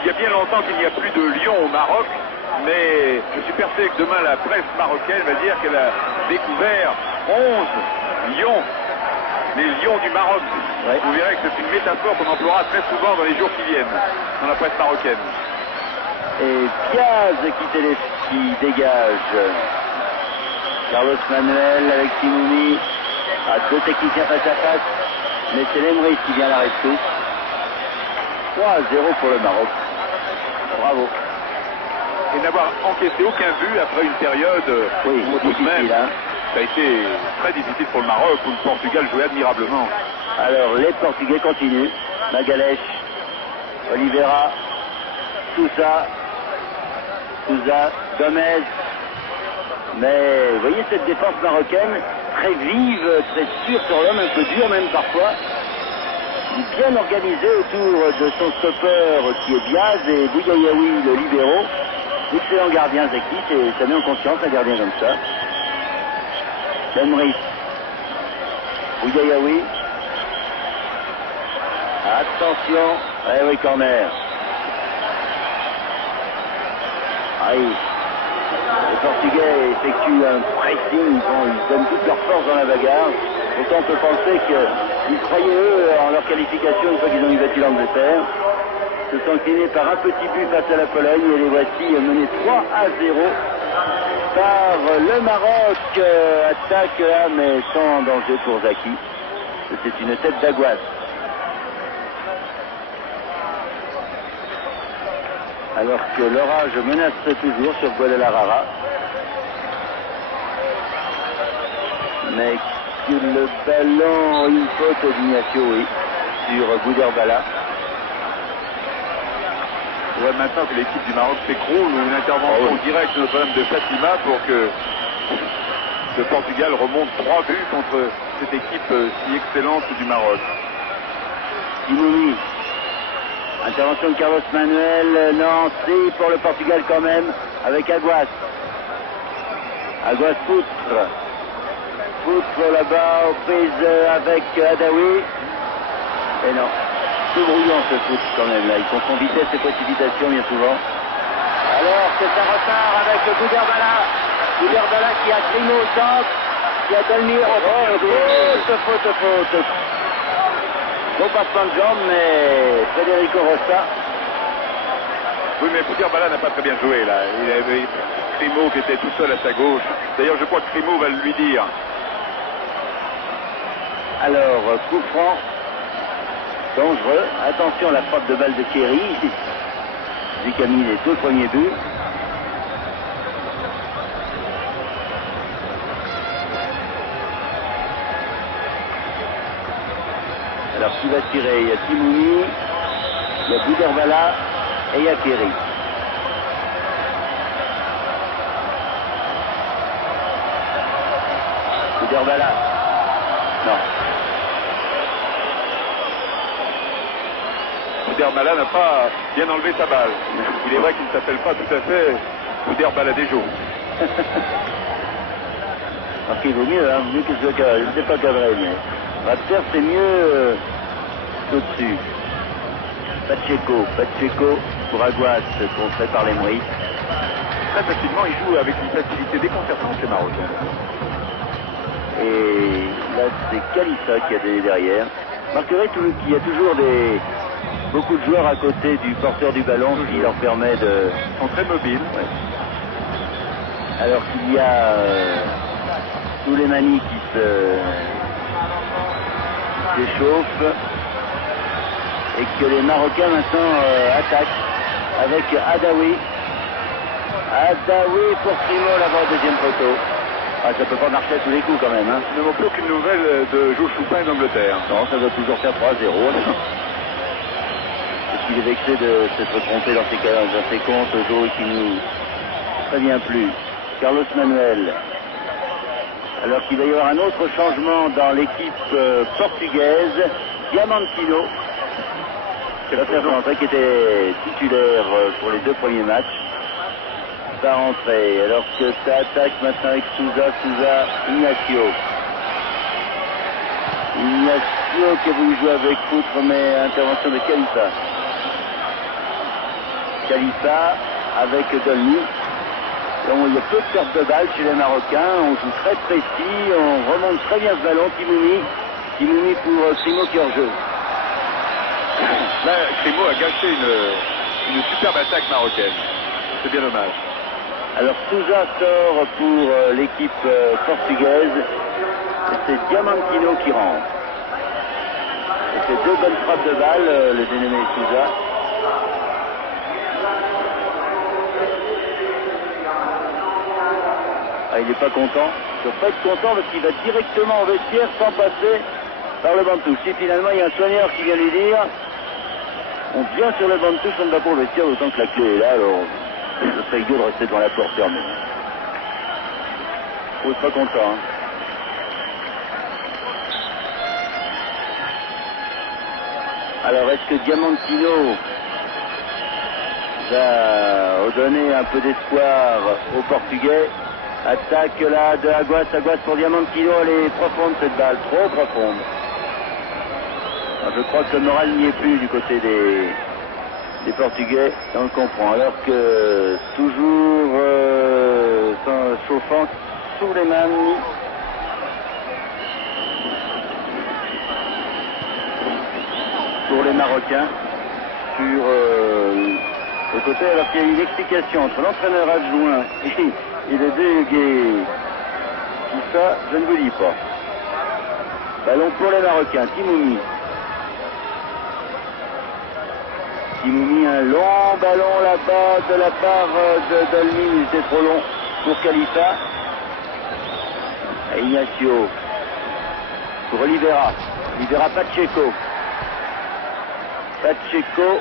Il y a bien longtemps qu'il n'y a plus de lion au Maroc, mais je suis persuadé que demain la presse marocaine va dire qu'elle a découvert 11 lions, les lions du Maroc. Ouais. Vous verrez que c'est une métaphore qu'on emploiera très souvent dans les jours qui viennent, dans la presse marocaine. Et Diaz qui dégage. Carlos Manuel avec Timoumi. Deux techniciens face à face. Mais c'est Lemris qui vient à la rescousse. 3-0 pour le Maroc. Bravo. Et n'avoir encaissé aucun but après une période difficile, hein. Ça a été très difficile pour le Maroc où le Portugal jouait admirablement. Alors les Portugais continuent. Magalhaes, Oliveira, Sousa, Gomez. Mais vous voyez cette défense marocaine, très vive, très sûre sur l'homme, un peu dure même parfois. Bien organisée autour de son stopper qui est Diaz et Bouyayaoui, le libéraux. Excellent gardien Zaki, ça met en confiance un gardien comme ça. Lemris, Bouyayaoui. Attention, oui, corner. Les Portugais effectuent un pressing, ils donnent toute leur force dans la bagarre. Autant on peut penser qu'ils croyaient eux en leur qualification une fois qu'ils ont battu l'Angleterre. Ce se sont inclinés par un petit but face à la Pologne et les voici menés 3-0 par le Maroc. Attaque là, mais sans danger pour Zaki. C'est une tête d'Aguas. Alors que l'orage menace toujours sur Guadalajara. Mais que le ballon, une faute d'Ignacio, oui, sur Boudherbala. On voit maintenant que l'équipe du Maroc s'écroule, ou une intervention directe Notre-Dame de Fatima pour que le Portugal remonte 3 buts contre cette équipe si excellente du Maroc. Imoumi. Intervention de Carlos Manuel, non, c'est pour le Portugal quand même, avec Aguas. Aguas Poutre. Poutre là-bas, aux prises avec Adaoui. Et non, peu brouillant ce foot quand même là, ils confondent vitesse et précipitation bien souvent. Alors c'est un retard avec Boudherbala. Boudherbala qui a Grimaud au centre, qui a Dalmir. Faute. Bon passement de jambe, mais Federico Rossa. Oui, mais Boudherbala n'a pas très bien joué là. Il avait Grimaud qui était tout seul à sa gauche. D'ailleurs, je crois que Grimaud va lui dire. Alors, coup franc, dangereux. Attention à la frappe de balle de Kerry. Lui qui a mis les 2 premiers buts. Alors, qui va tirer? Il y a Timouni, il y a Boudherbala et il y a Kerry. Boudherbala. Non. Boudherbala n'a pas bien enlevé sa balle. Il est vrai qu'il ne s'appelle pas tout à fait Boudherbaladejo. Ok, il vaut mieux, hein, mieux que ce cas. Je ne sais pas cadrer, mais Raptor c'est mieux qu'au-dessus. Pacheco pour Aguas, contré par les Mouris. Très facilement, il joue avec une facilité déconcertante les Marocains. Et là, c'est Kalissa qui a donné derrière. Marquerez qu'il y a toujours beaucoup de joueurs à côté du porteur du ballon qui leur permet de... Ils sont très mobiles. Ouais. Alors qu'il y a tous les manis qui s'échauffent et que les Marocains maintenant attaquent avec Adaoui. Adaoui pour Primo là-bas au deuxième poteau. Ah, ça peut pas marcher à tous les coups quand même. Hein. Nous n'avons plus aucune nouvelle de Joe Choupin d'Angleterre. Non, ça doit toujours faire 3-0. Est-ce qu'il est vexé de s'être trompé dans ses comptes, Joe, qui nous prévient plus. Carlos Manuel. Alors qu'il va y avoir un autre changement dans l'équipe portugaise. Diamantino. C'est la qui était titulaire pour les 2 premiers matchs. Va rentrer. Alors que ça attaque maintenant avec Souza, Ignacio. Ignacio qui a voulu jouer avec Poutre, mais intervention de Kalissa. Kalissa avec Dolny. Il y a peu de pertes de balles chez les Marocains. On joue très précis, on remonte très bien ce ballon. Timouni pour Crimo qui est en jeu. Là, Crimo a gâché une superbe attaque marocaine. C'est bien dommage. Alors Souza sort pour l'équipe portugaise. Et c'est Diamantino qui rentre. Et c'est 2 bonnes frappes de balle, le dénommé Souza. Ah, il n'est pas content. Il ne doit pas être content parce qu'il va directement au vestiaire sans passer par le banc de touche. Si finalement il y a un soigneur qui vient lui dire on vient sur le banc de touche, on ne va pas au vestiaire, autant que la clé est là, alors ce serait idiot de rester devant la porte fermée. Il n'est pas content. Hein. Alors est-ce que Diamantino va redonner un peu d'espoir aux Portugais? Attaque là de Aguas pour Diamantino, elle est profonde cette balle, trop profonde. Alors, je crois que le moral n'y est plus du côté des Portugais, on le comprend. Alors que toujours chauffant Souleymane pour les Marocains sur de côté, alors qu'il y a eu une explication entre l'entraîneur adjoint et le délégué. Tout ça, je ne vous dis pas. Ballon pour les Marocains, Timoumi. Timoumi, un long ballon là-bas de la part de Dolmy, il était trop long pour Khalifa. Et Ignacio pour Oliveira. Oliveira Pacheco. Pacheco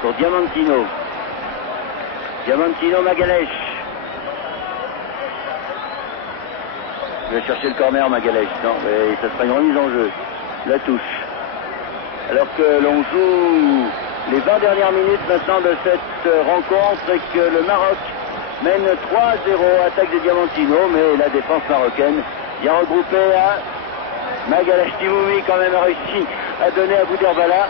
pour Diamantino. Diamantino Magalhães. Il va chercher le corner Magalhães. Non, mais ça sera une remise en jeu. La touche. Alors que l'on joue les 20 dernières minutes maintenant de cette rencontre et que le Maroc mène 3-0, attaque de Diamantino, mais la défense marocaine bien regroupée à Magalhães. Timoumi quand même a réussi à donner à Bouderbala.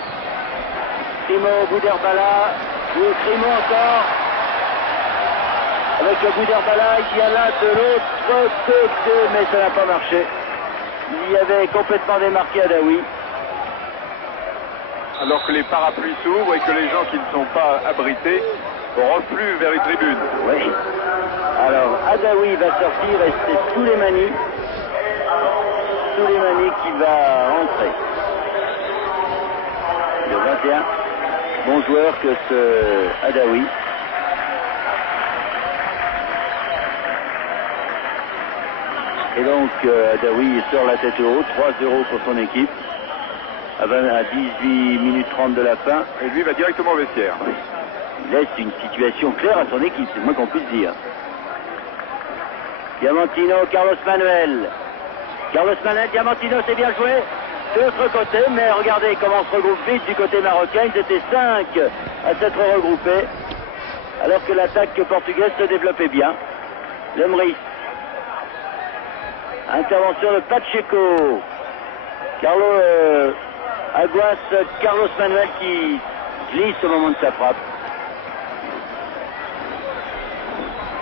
Crimo, Bouderbala, oui, Crimo encore. Avec Bouderbala, il y a là de l'autre côté, mais ça n'a pas marché. Il y avait complètement démarqué Adaoui. Alors que les parapluies s'ouvrent et que les gens qui ne sont pas abrités refluent vers les tribunes. Oui. Alors, Adaoui va sortir et c'est Souleymani. Souleymani qui va rentrer. Le 21. Bon joueur que ce Adaoui. Et donc, Adaoui sort la tête haute, 3-0 pour son équipe. À 18 minutes 30 de la fin. Et lui va directement au vestiaire. Il laisse une situation claire à son équipe, c'est le moins qu'on puisse dire. Diamantino, Carlos Manuel. Carlos Manuel, Diamantino, c'est bien joué. De l'autre côté, mais regardez comment on se regroupe vite du côté marocain. Ils étaient 5 à s'être regroupés. Alors que l'attaque portugaise se développait bien. Lemris. Intervention de Pacheco. Aguas, Carlos Manuel qui glisse au moment de sa frappe.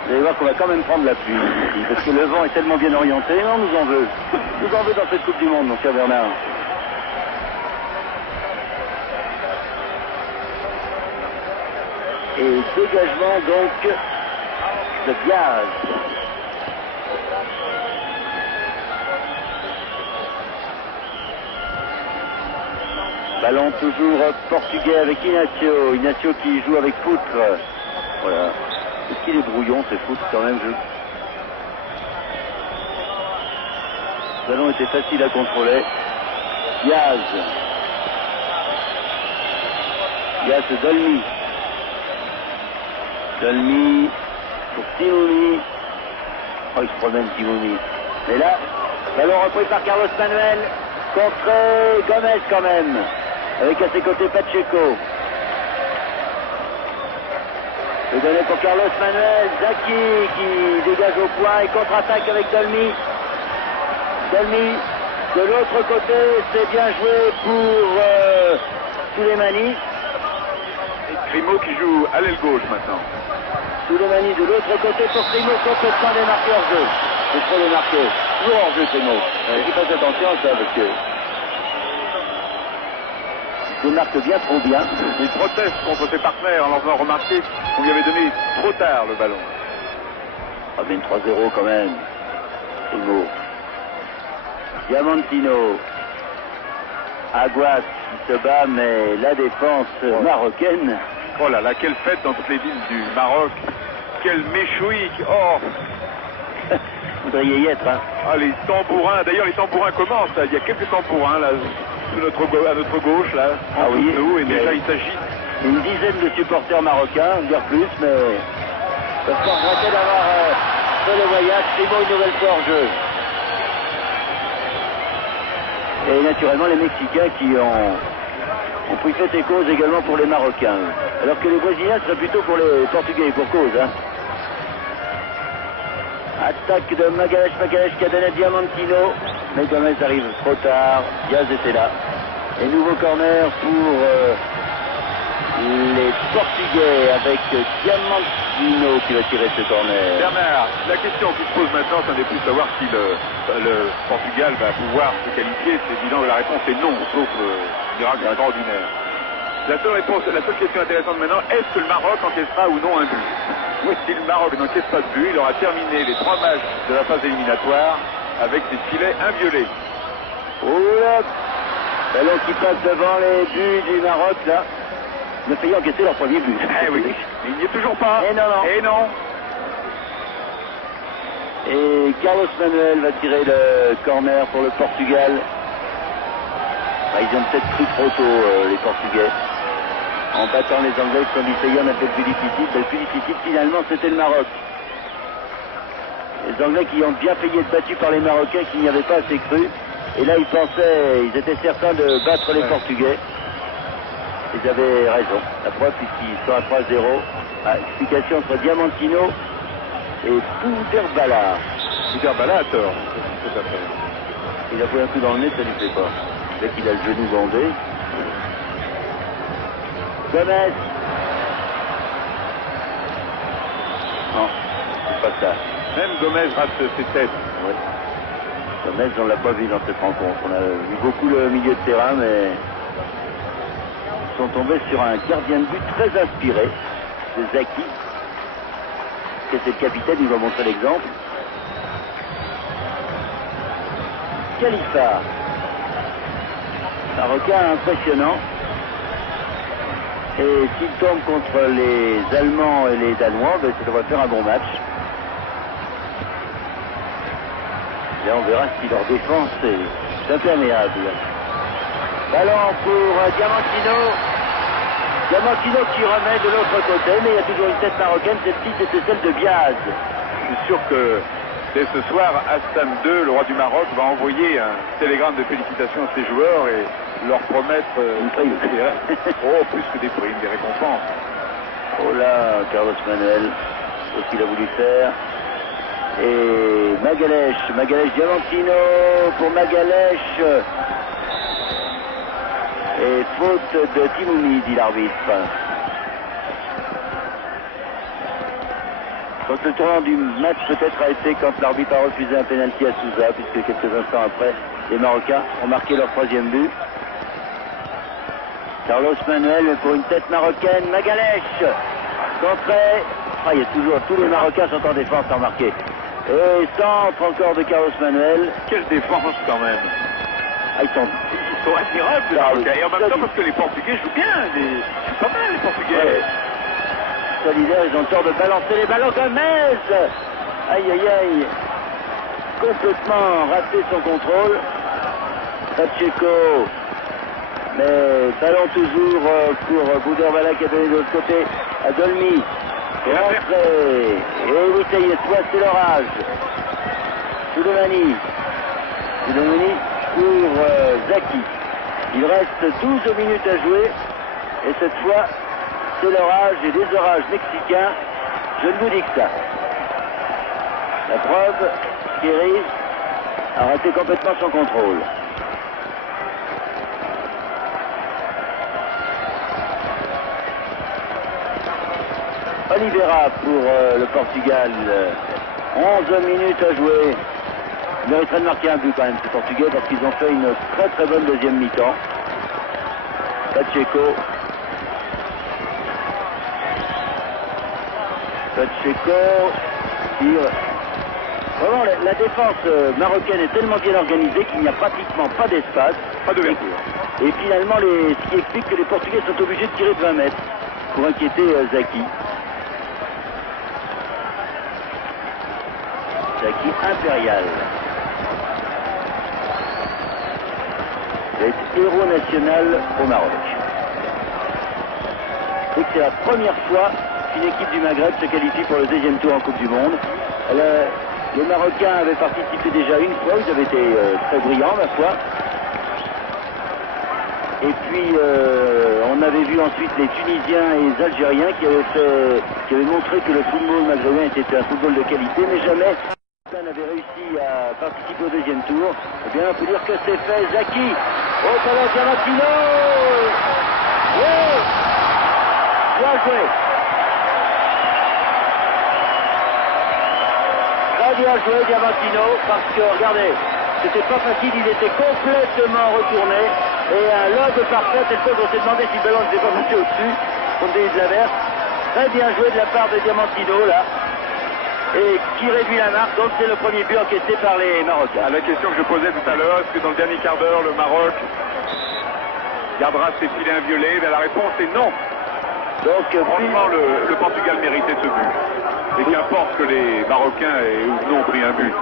Vous allez voir qu'on va quand même prendre la pluie ici, parce que le vent est tellement bien orienté. Non, nous en veut. Nous en veut dans cette Coupe du Monde, mon cher Bernard. Et dégagement donc de Diaz. Ballon toujours portugais avec Ignacio. Ignacio qui joue avec Foutre. Voilà. Est-ce qu'il est brouillon, c'est Foutre quand même. Le ballon était facile à contrôler. Diaz. Diaz Dolmy. Dolmy pour Timoumi. Oh, il se promène Timoumi. Mais là, ballon repris par Carlos Manuel. Contre Gomez quand même. Avec à ses côtés Pacheco. Le donné pour Carlos Manuel. Zaki qui dégage au point et contre-attaque avec Dolmy. Dolmy. De l'autre côté, c'est bien joué pour Souleymani. Et Crimo qui joue à l'aile gauche maintenant. Souleymani de l'autre côté pour Crimo, complètement démarqué hors jeu. C'est trop démarqué. Toujours hors jeu, Crimo. Il fasse attention à ça parce que il démarque bien trop bien. Il proteste contre ses partenaires en leur faisant remarquer qu'on lui avait donné trop tard le ballon. Ah bien 3-0 quand même. Crimo. Diamantino. Aguas qui se bat, mais la défense marocaine. Oh là là, quelle fête dans toutes les villes du Maroc. Quel méchoui. Oh. Vous devriez y être, hein. Ah, les tambourins. D'ailleurs, les tambourins commencent. Il y a quelques tambourins là, à notre gauche, là, en dessous de nous, et déjà il s'agit. Une dizaine de supporters marocains, dire plus, mais il faut regretter d'avoir fait le voyage. C'est bon, une nouvelle fois en jeu. Et naturellement les Mexicains qui ont pris fait et cause également pour les Marocains. Alors que les Brésiliens seraient plutôt pour les Portugais pour cause. Hein. Attaque de Magalhães qui a donné Diamantino. Mais Gomez arrive trop tard. Diaz était là. Et nouveau corner pour les Portugais avec Diamantino qui va tirer ce corner. Bernard, la question qui se pose maintenant, ça n'est plus de savoir si le Portugal va pouvoir se qualifier. C'est évident que la réponse est non, sauf miracle extraordinaire. La seule réponse, la seule question intéressante maintenant, est-ce que le Maroc encaissera ou non un but? Oui, si le Maroc n'encaisse pas de but, il aura terminé les 3 matchs de la phase éliminatoire avec des filets inviolés. Oula, ballon qui passe devant les buts du Maroc, là. Il a failli encaisser leur premier but. Eh oui, il n'y est toujours pas. Et non, non. Et non. Et Carlos Manuel va tirer le corner pour le Portugal. Ah, ils ont peut-être pris trop tôt, les Portugais. En battant les Anglais, comme essayant un peu plus difficile. Le plus difficile, finalement, c'était le Maroc. Les Anglais qui ont bien failli être battus par les Marocains, qui n'y avaient pas assez cru. Et là, ils pensaient, ils étaient certains de battre les Portugais. Ils avaient raison. La preuve, puisqu'ils sont à 3-0. Ah, explication entre Diamantino et Pouderbala. Pouderbala a tort. Tout à fait. Il a pris un coup dans le nez, ça lui plaît pas. Dès qu'il a le genou bandé. Gomez. Non, c'est pas ça. Même Gomez rate ses têtes. Oui. Gomez, on l'a pas vu dans cette rencontre. On a vu beaucoup le milieu de terrain, mais ils sont tombés sur un gardien de but très inspiré, de Zaki. C'est le capitaine, il va montrer l'exemple. Khalifa. Marocain impressionnant. Et s'il tombe contre les Allemands et les Danois, ben, ça devrait faire un bon match. Là, on verra si leur défense est imperméable. Ballon pour Diamantino. Diamantino qui remet de l'autre côté, mais il y a toujours une tête marocaine. Celle-ci, c'était celle de Biaz. Je suis sûr que dès ce soir, Hassan II, le roi du Maroc, va envoyer un télégramme de félicitations à ses joueurs et leur promettre une prime. Plus que des primes, des récompenses. Oh là, Carlos Manuel, c'est ce qu'il a voulu faire. Et Magalhães Diamantino pour Magalhães. Et faute de Timoumi, dit l'arbitre. Donc le tournant du match peut-être a été quand l'arbitre a refusé un pénalty à Souza, puisque quelques instants après, les Marocains ont marqué leur 3e but. Carlos Manuel pour une tête marocaine, Magalhães. Contré. Ah, il y a toujours, tous les Marocains sont en défense à marquer. Et centre encore de Carlos Manuel. Quelle défense quand même. Ah, ils sont admirables les Marocains. Et en même temps parce que les Portugais jouent bien. Ils jouent pas mal les Portugais. Ouais. Solidaires, ils ont tort de balancer les ballons. Gomez. Aïe aïe aïe. Complètement raté son contrôle. Pacheco. Mais ballon toujours pour Pouderbala qui a donné de l'autre côté à Dolmy. Rentré. Et oui, ça y est, c'est l'orage. Souleymani pour Zaki. Il reste 12 minutes à jouer. Et cette fois, c'est l'orage et des orages mexicains. Je ne vous dis que ça. La preuve, Thierry a raté complètement son contrôle. Oliveira pour le Portugal. 11 minutes à jouer. Il mériterait de marquer un but quand même, ces Portugais, parce qu'ils ont fait une très très bonne deuxième mi-temps. Pacheco. Tire. Vraiment, la défense marocaine est tellement bien organisée qu'il n'y a pratiquement pas d'espace. Pas d'ouverture. Et finalement, ce qui explique que les Portugais sont obligés de tirer de 20 mètres pour inquiéter Zaki. Zaki impérial. Il est héros national au Maroc. Et c'est la première fois qu'une équipe du Maghreb se qualifie pour le 2e tour en Coupe du Monde. Les Marocains avaient participé déjà une fois, ils avaient été très brillants, ma foi. Et puis on avait vu ensuite les Tunisiens et les Algériens qui avaient montré que le football maghrébin était un football de qualité, mais jamais personne n'avait réussi à participer au 2e tour. Eh bien, on peut dire que c'est fait. Zaki, oh, ballon Diamantino. Oui, bien joué. Très bien joué Diamantino, parce que regardez, c'était pas facile, il était complètement retourné. Et un lob parfait, cette fois on s'est demandé si le ballon ne s'est pas monté au-dessus, compte tenu de l'averse. Très bien joué de la part de Diamantino là. Et qui réduit la marque, donc c'est le premier but encaissé par les Marocains. À la question que je posais tout à l'heure, est-ce que dans le dernier quart d'heure, le Maroc gardera ses filets inviolés? La réponse est non. Donc, franchement, le Portugal méritait ce but. Et qu'importe que les Marocains aient ou non pris un but.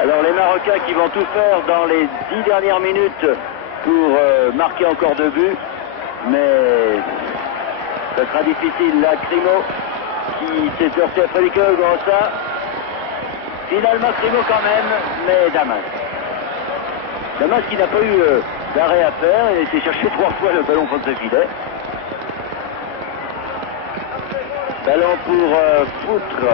Alors les Marocains qui vont tout faire dans les 10 dernières minutes pour marquer encore 2 buts. Mais ça sera difficile. Là, Crimo qui s'est sorti après les queues, ça. Finalement, Crimo quand même, mais Damas. Damas qui n'a pas eu d'arrêt à faire. Il a été chercher 3 fois le ballon contre le filet. Ballon pour Foutre.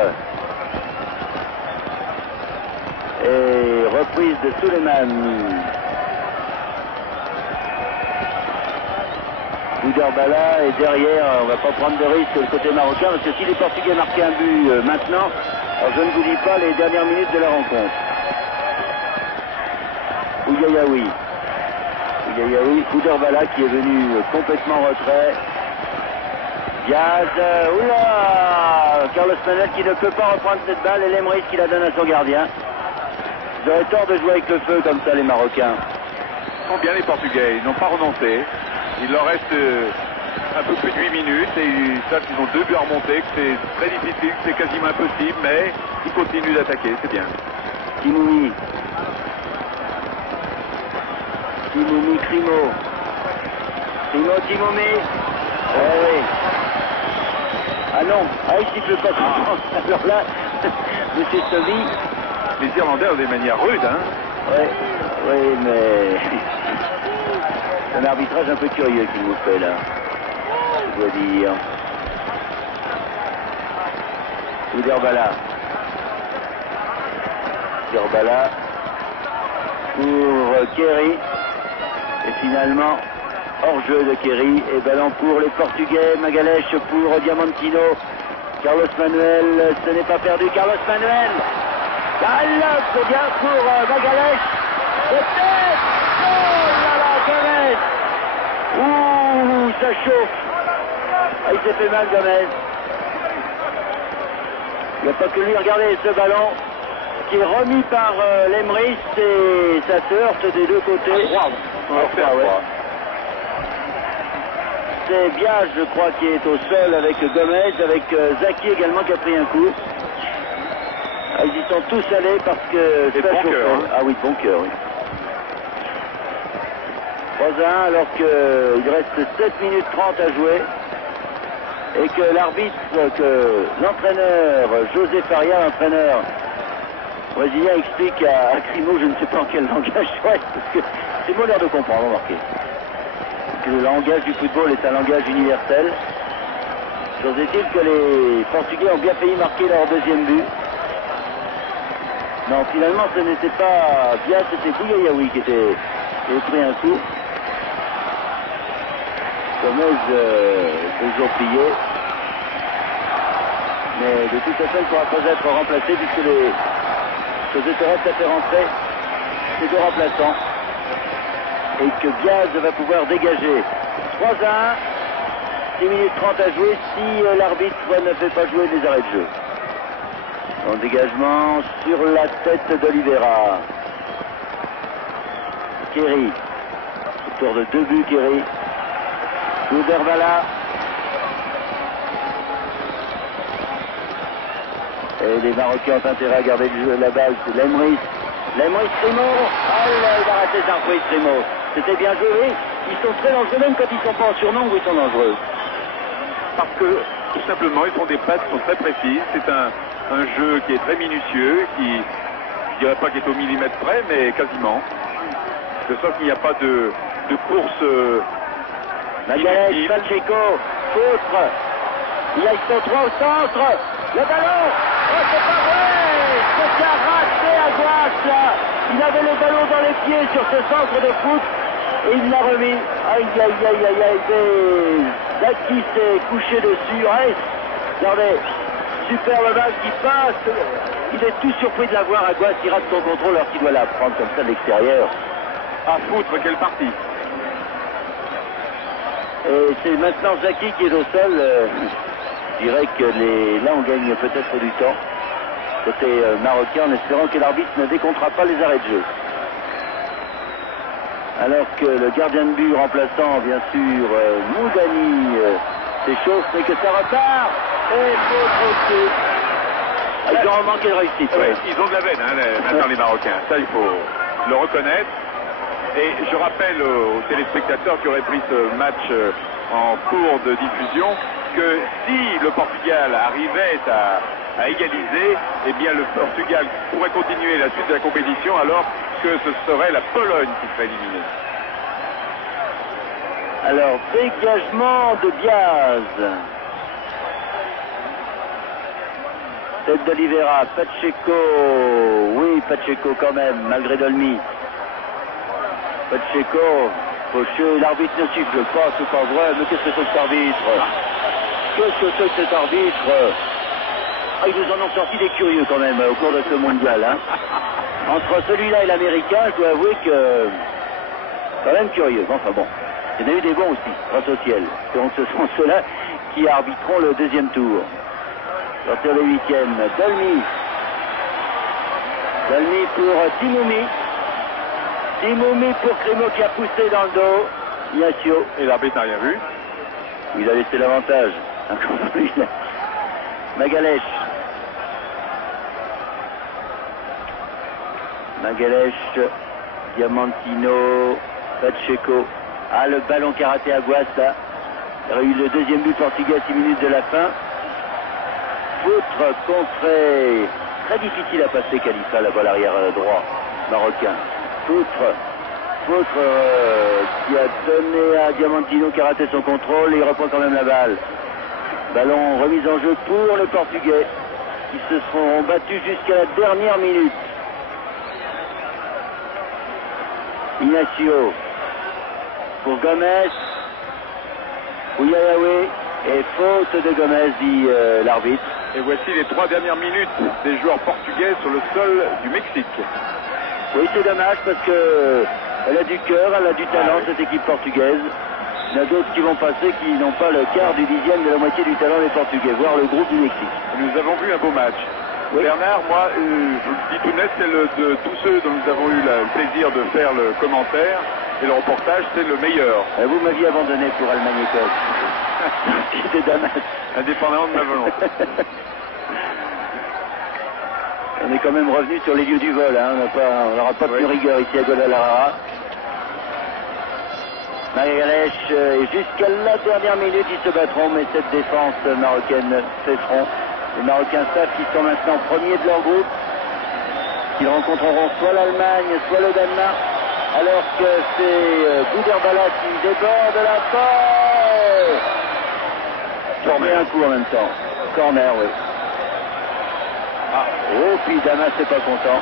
Et reprise de Suleiman. Bouderbala et derrière, on va pas prendre de risque le côté marocain parce que si les Portugais marquaient un but maintenant, alors je ne vous dis pas les dernières minutes de la rencontre. Ouyayaoui. Bouderbala qui est venu complètement en retrait. Diaz, oula, Carlos Manuel qui ne peut pas reprendre cette balle et Lemris qui la donne à son gardien. Ils auraient tort de jouer avec le feu comme ça les Marocains. Ils sont bien les Portugais, ils n'ont pas renoncé. Il leur reste un peu plus de 8 minutes et ils savent qu'ils ont 2 buts à remonter, que c'est très difficile, que c'est quasiment impossible, mais ils continuent d'attaquer, c'est bien. Timoumi, Crimo. Timoumi. Oui. Ah non, il siffle pas. Alors là, monsieur Sobi. Les Irlandais ont des manières rudes, hein. Oui, mais c'est un arbitrage un peu curieux qu'il nous fait là, je dois dire. Bouderbala pour Kerry. Et finalement, hors-jeu de Kerry. Et ballon pour les Portugais. Magalhães pour Diamantino. Carlos Manuel, ce n'est pas perdu. Carlos Manuel. C'est bien pour Magalhães. Peut-être. Oh là là, Gomez. Ouh, ça chauffe. Il s'est fait mal, Gomez. Il n'y a pas que lui. Regardez ce ballon qui est remis par Lemris et ça se heurte des deux côtés. C'est Biage, je crois, qui est au sol avec Gomez, avec Zaki également qui a pris un coup. Ils y sont tous allés parce que c'est bon cœur. Hein. Ah oui, bon cœur, oui. 3-1 alors qu'il reste 7 minutes 30 à jouer et que l'arbitre, que l'entraîneur José Faria, l'entraîneur brésilien, explique à Crimo, je ne sais pas en quel langage, parce que c'est bon l'air de comprendre, remarquez. Le langage du football est un langage universel. Chose est-il que les Portugais ont bien failli marquer leur deuxième but. Non, finalement, ce n'était pas bien, c'était Bouyayaoui qui avait pris un coup. Gomez toujours plié. Mais de toute façon, il ne pourra pas être remplacé puisque les José Torres a fait rentrer ces deux remplaçants. Et que Diaz va pouvoir dégager. 3-1, 6 minutes 30 à jouer si l'arbitre ne fait pas jouer les arrêts de jeu. En dégagement sur la tête d'Oliveira. Kerry. Autour de 2 buts, Kerry. Bouderbala. Et les Marocains ont intérêt à garder le jeu, la balle. C'est Lemris. Crimo. Ah là, il a raté sa reprise, Crimo. C'était bien joué, oui. Ils sont très dangereux, même quand ils ne sont pas en surnombre, ils sont dangereux. Parce que, tout simplement, ils font des passes qui sont très précises. C'est un jeu qui est très minutieux, qui, je dirais pas qu'il est au millimètre près, mais quasiment. De sorte qu'il n'y a pas de course... Magalhães, Pacheco, Foutre. Ils sont 3 au centre. Le ballon. Oh, c'est pas vrai. C'est un raté à droite, là. Il avait le ballon dans les pieds sur ce centre de foot. Et il l'a remis. Zaki s'est couché dessus. Regardez. Superbe balle qui passe. Il est tout surpris de la voir à gauche. Il rate son contrôle alors qu'il doit la prendre comme ça de l'extérieur. Ah, foutre, quelle partie! Et c'est maintenant Zaki qui est au sol. Je dirais que là on gagne peut-être du temps côté marocain en espérant que l'arbitre ne décomptera pas les arrêts de jeu. Alors que le gardien de but remplaçant bien sûr Moudani s'échauffe mais que ça repart et faute au-dessus. Ils ont manqué de réussite. Ouais. Ils ont de la veine maintenant les Marocains, ça il faut le reconnaître. Et je rappelle aux téléspectateurs qui auraient pris ce match en cours de diffusion que si le Portugal arrivait à égaliser, eh bien le Portugal pourrait continuer la suite de la compétition alors que ce serait la Pologne qui serait éliminée. Alors, dégagement de Diaz. Tête d'Oliveira, Pacheco. Oui, Pacheco quand même, malgré Dolmy. Pacheco, fauché, l'arbitre ne siffle pas, c'est pas vrai, mais qu'est-ce que c'est que cet arbitre? Qu'est-ce que c'est que cet arbitre? Ah, ils nous en ont sorti des curieux quand même au cours de ce mondial. Hein. Entre celui-là et l'américain, je dois avouer que quand même curieux. Enfin bon, il y en a eu des bons aussi, grâce au ciel. Donc ce sont ceux-là qui arbitreront le deuxième tour. Sur le huitième, Dolmy. Dolmy pour Timoumi. Timoumi pour Crimo qui a poussé dans le dos. Ignacio. Et l'arbitre n'a rien vu. Il a laissé l'avantage. Magalhães. Magalhães, Diamantino, Pacheco. Ah, le ballon qui a raté Aguas là. Il y aurait eu le deuxième but portugais à 6 minutes de la fin. Foutre contré. Très difficile à passer Khalifa là-bas l'arrière droit marocain. Foutre qui a donné à Diamantino qui a raté son contrôle et il reprend quand même la balle. Ballon remise en jeu pour les Portugais qui se seront battus jusqu'à la dernière minute. Ignacio pour Gomez. Ouyayaoué et faute de Gomez dit l'arbitre. Et voici les 3 dernières minutes des joueurs portugais sur le sol du Mexique. Oui, c'est dommage parce que elle a du cœur, elle a du talent, cette équipe portugaise. Il y en a d'autres qui vont passer qui n'ont pas le quart du dixième de la moitié du talent des Portugais, voire le groupe du Mexique. Nous avons vu un beau match. Oui. Bernard, moi, je vous le dis tout net, c'est de tous ceux dont nous avons eu le plaisir de faire le commentaire et le reportage, c'est le meilleur. Vous m'aviez abandonné pour Allemagne-Écosse. C'était dommage. Indépendamment de ma volonté. On est quand même revenu sur les lieux du vol, hein. On n'aura pas plus rigueur ici à Guadalajara. Magalhães, jusqu'à la dernière minute, ils se battront, mais cette défense marocaine fait front. Les Marocains savent qu'ils sont maintenant premiers de leur groupe, qu'ils rencontreront soit l'Allemagne, soit le Danemark, alors que c'est Bouderbala qui déborde la balle. Corner un coup en même temps. Corner, oui. Oh, puis Damas n'est pas content.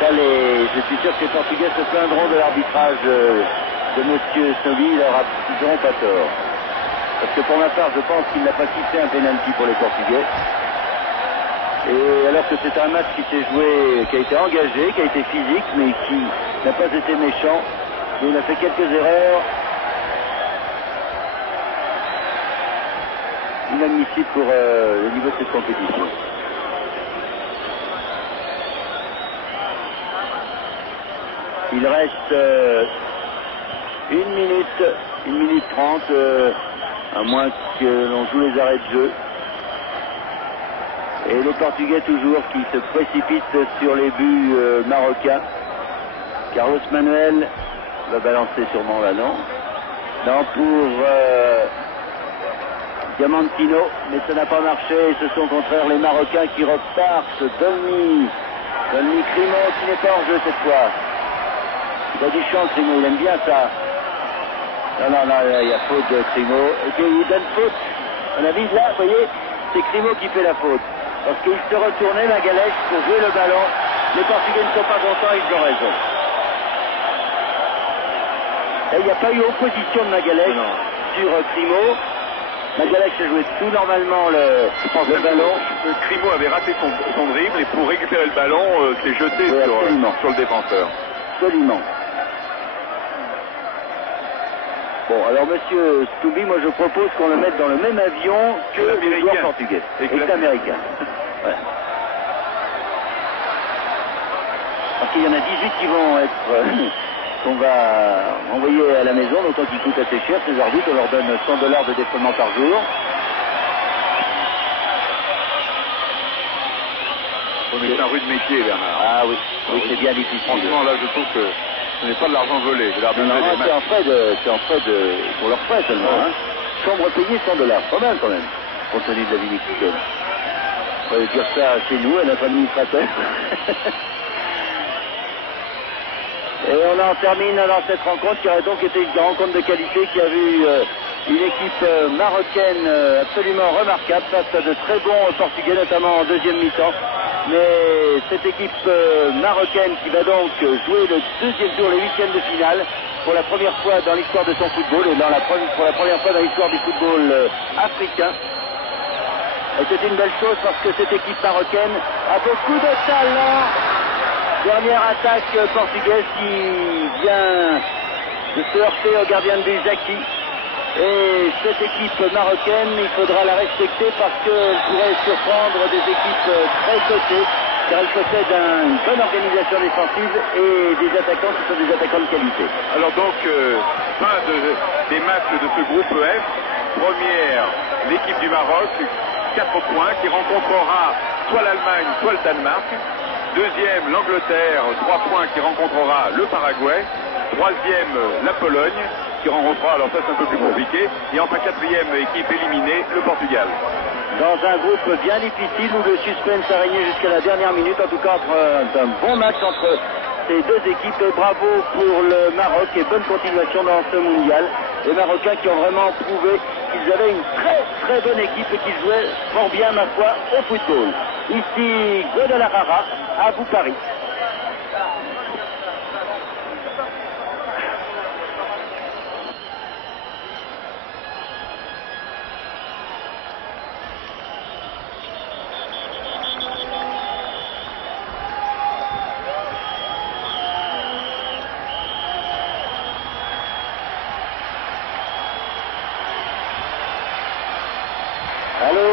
Ça, je suis sûr que les Portugais se plaindront de l'arbitrage de M. Snobby, ils n'auront pas tort. Parce que pour ma part, je pense qu'il n'a pas quitté un pénalty pour les Portugais. Et alors que c'est un match qui s'est joué, qui a été engagé, qui a été physique, mais qui n'a pas été méchant. Et il a fait quelques erreurs. Inadmissible pour le niveau de cette compétition. Il reste 1 minute 30, à moins que l'on joue les arrêts de jeu. Et les Portugais toujours qui se précipitent sur les buts marocains. Carlos Manuel va balancer sûrement là, non? Non, pour Diamantino, mais ça n'a pas marché. Ce sont au contraire les Marocains qui repartent. Dolmy Crimo qui n'est pas en jeu cette fois. Il a du champ, Crimo, il aime bien ça. Non, il y a faute de Crimo. Et il donne faute. On a vu là, vous voyez, c'est Crimo qui fait la faute. Parce qu'il se retournait, Magalhães, pour jouer le ballon. Les Portugais ne sont pas contents, ils ont raison. Et il n'y a pas eu opposition de Magalhães sur Crimo. Magalhaes a joué tout normalement le ballon. Crimo avait raté son dribble et pour récupérer le ballon, s'est jeté sur le défenseur. Absolument. Bon, alors monsieur Stoubi, moi je propose qu'on le mette dans le même avion que le joueur portugais. Et que l'américain. Voilà. Parce qu'il y en a 18 qui vont être... qu'on va envoyer à la maison, d'autant qu'ils coûtent assez cher, ces arbitres, on leur donne $100 de défraiement par jour. C'est un rude métier, Bernard. Ah oui, oui, c'est bien difficile. Franchement, là, je trouve que ce n'est pas de l'argent volé. C'est en frais pour leurs frais seulement. Hein. Chambre payée $100, pas mal quand même, compte tenu de la vie mexicaine. On va dire ça chez nous, à notre administrateur. Et on en termine dans cette rencontre qui aurait donc été une rencontre de qualité qui a vu une équipe marocaine absolument remarquable face à de très bons Portugais, notamment en deuxième mi-temps. Mais cette équipe marocaine qui va donc jouer le deuxième tour, les huitièmes de finale, pour la première fois dans l'histoire de son football et pour la première fois dans l'histoire du football africain. Et c'est une belle chose parce que cette équipe marocaine a beaucoup de talent. Dernière attaque portugaise qui vient de se heurter au gardien de but Zaki. Et cette équipe marocaine, il faudra la respecter parce qu'elle pourrait surprendre des équipes très cotées, car elle possède une bonne organisation défensive et des attaquants qui sont des attaquants de qualité. Alors donc, fin des matchs de ce groupe F. Première, l'équipe du Maroc, 4 points, qui rencontrera soit l'Allemagne, soit le Danemark. Deuxième, l'Angleterre, 3 points, qui rencontrera le Paraguay. Troisième, la Pologne, qui rencontrera, alors ça c'est un peu plus compliqué. Et enfin, quatrième équipe éliminée, le Portugal. Dans un groupe bien difficile où le suspense a régné jusqu'à la dernière minute, en tout cas un bon match entre ces deux équipes. Et bravo pour le Maroc et bonne continuation dans ce mondial. Les Marocains qui ont vraiment prouvé qu'ils avaient une très très bonne équipe et qu'ils jouaient fort bien, ma foi, au football. Ici, Guadalajara, à vous Paris. Allô,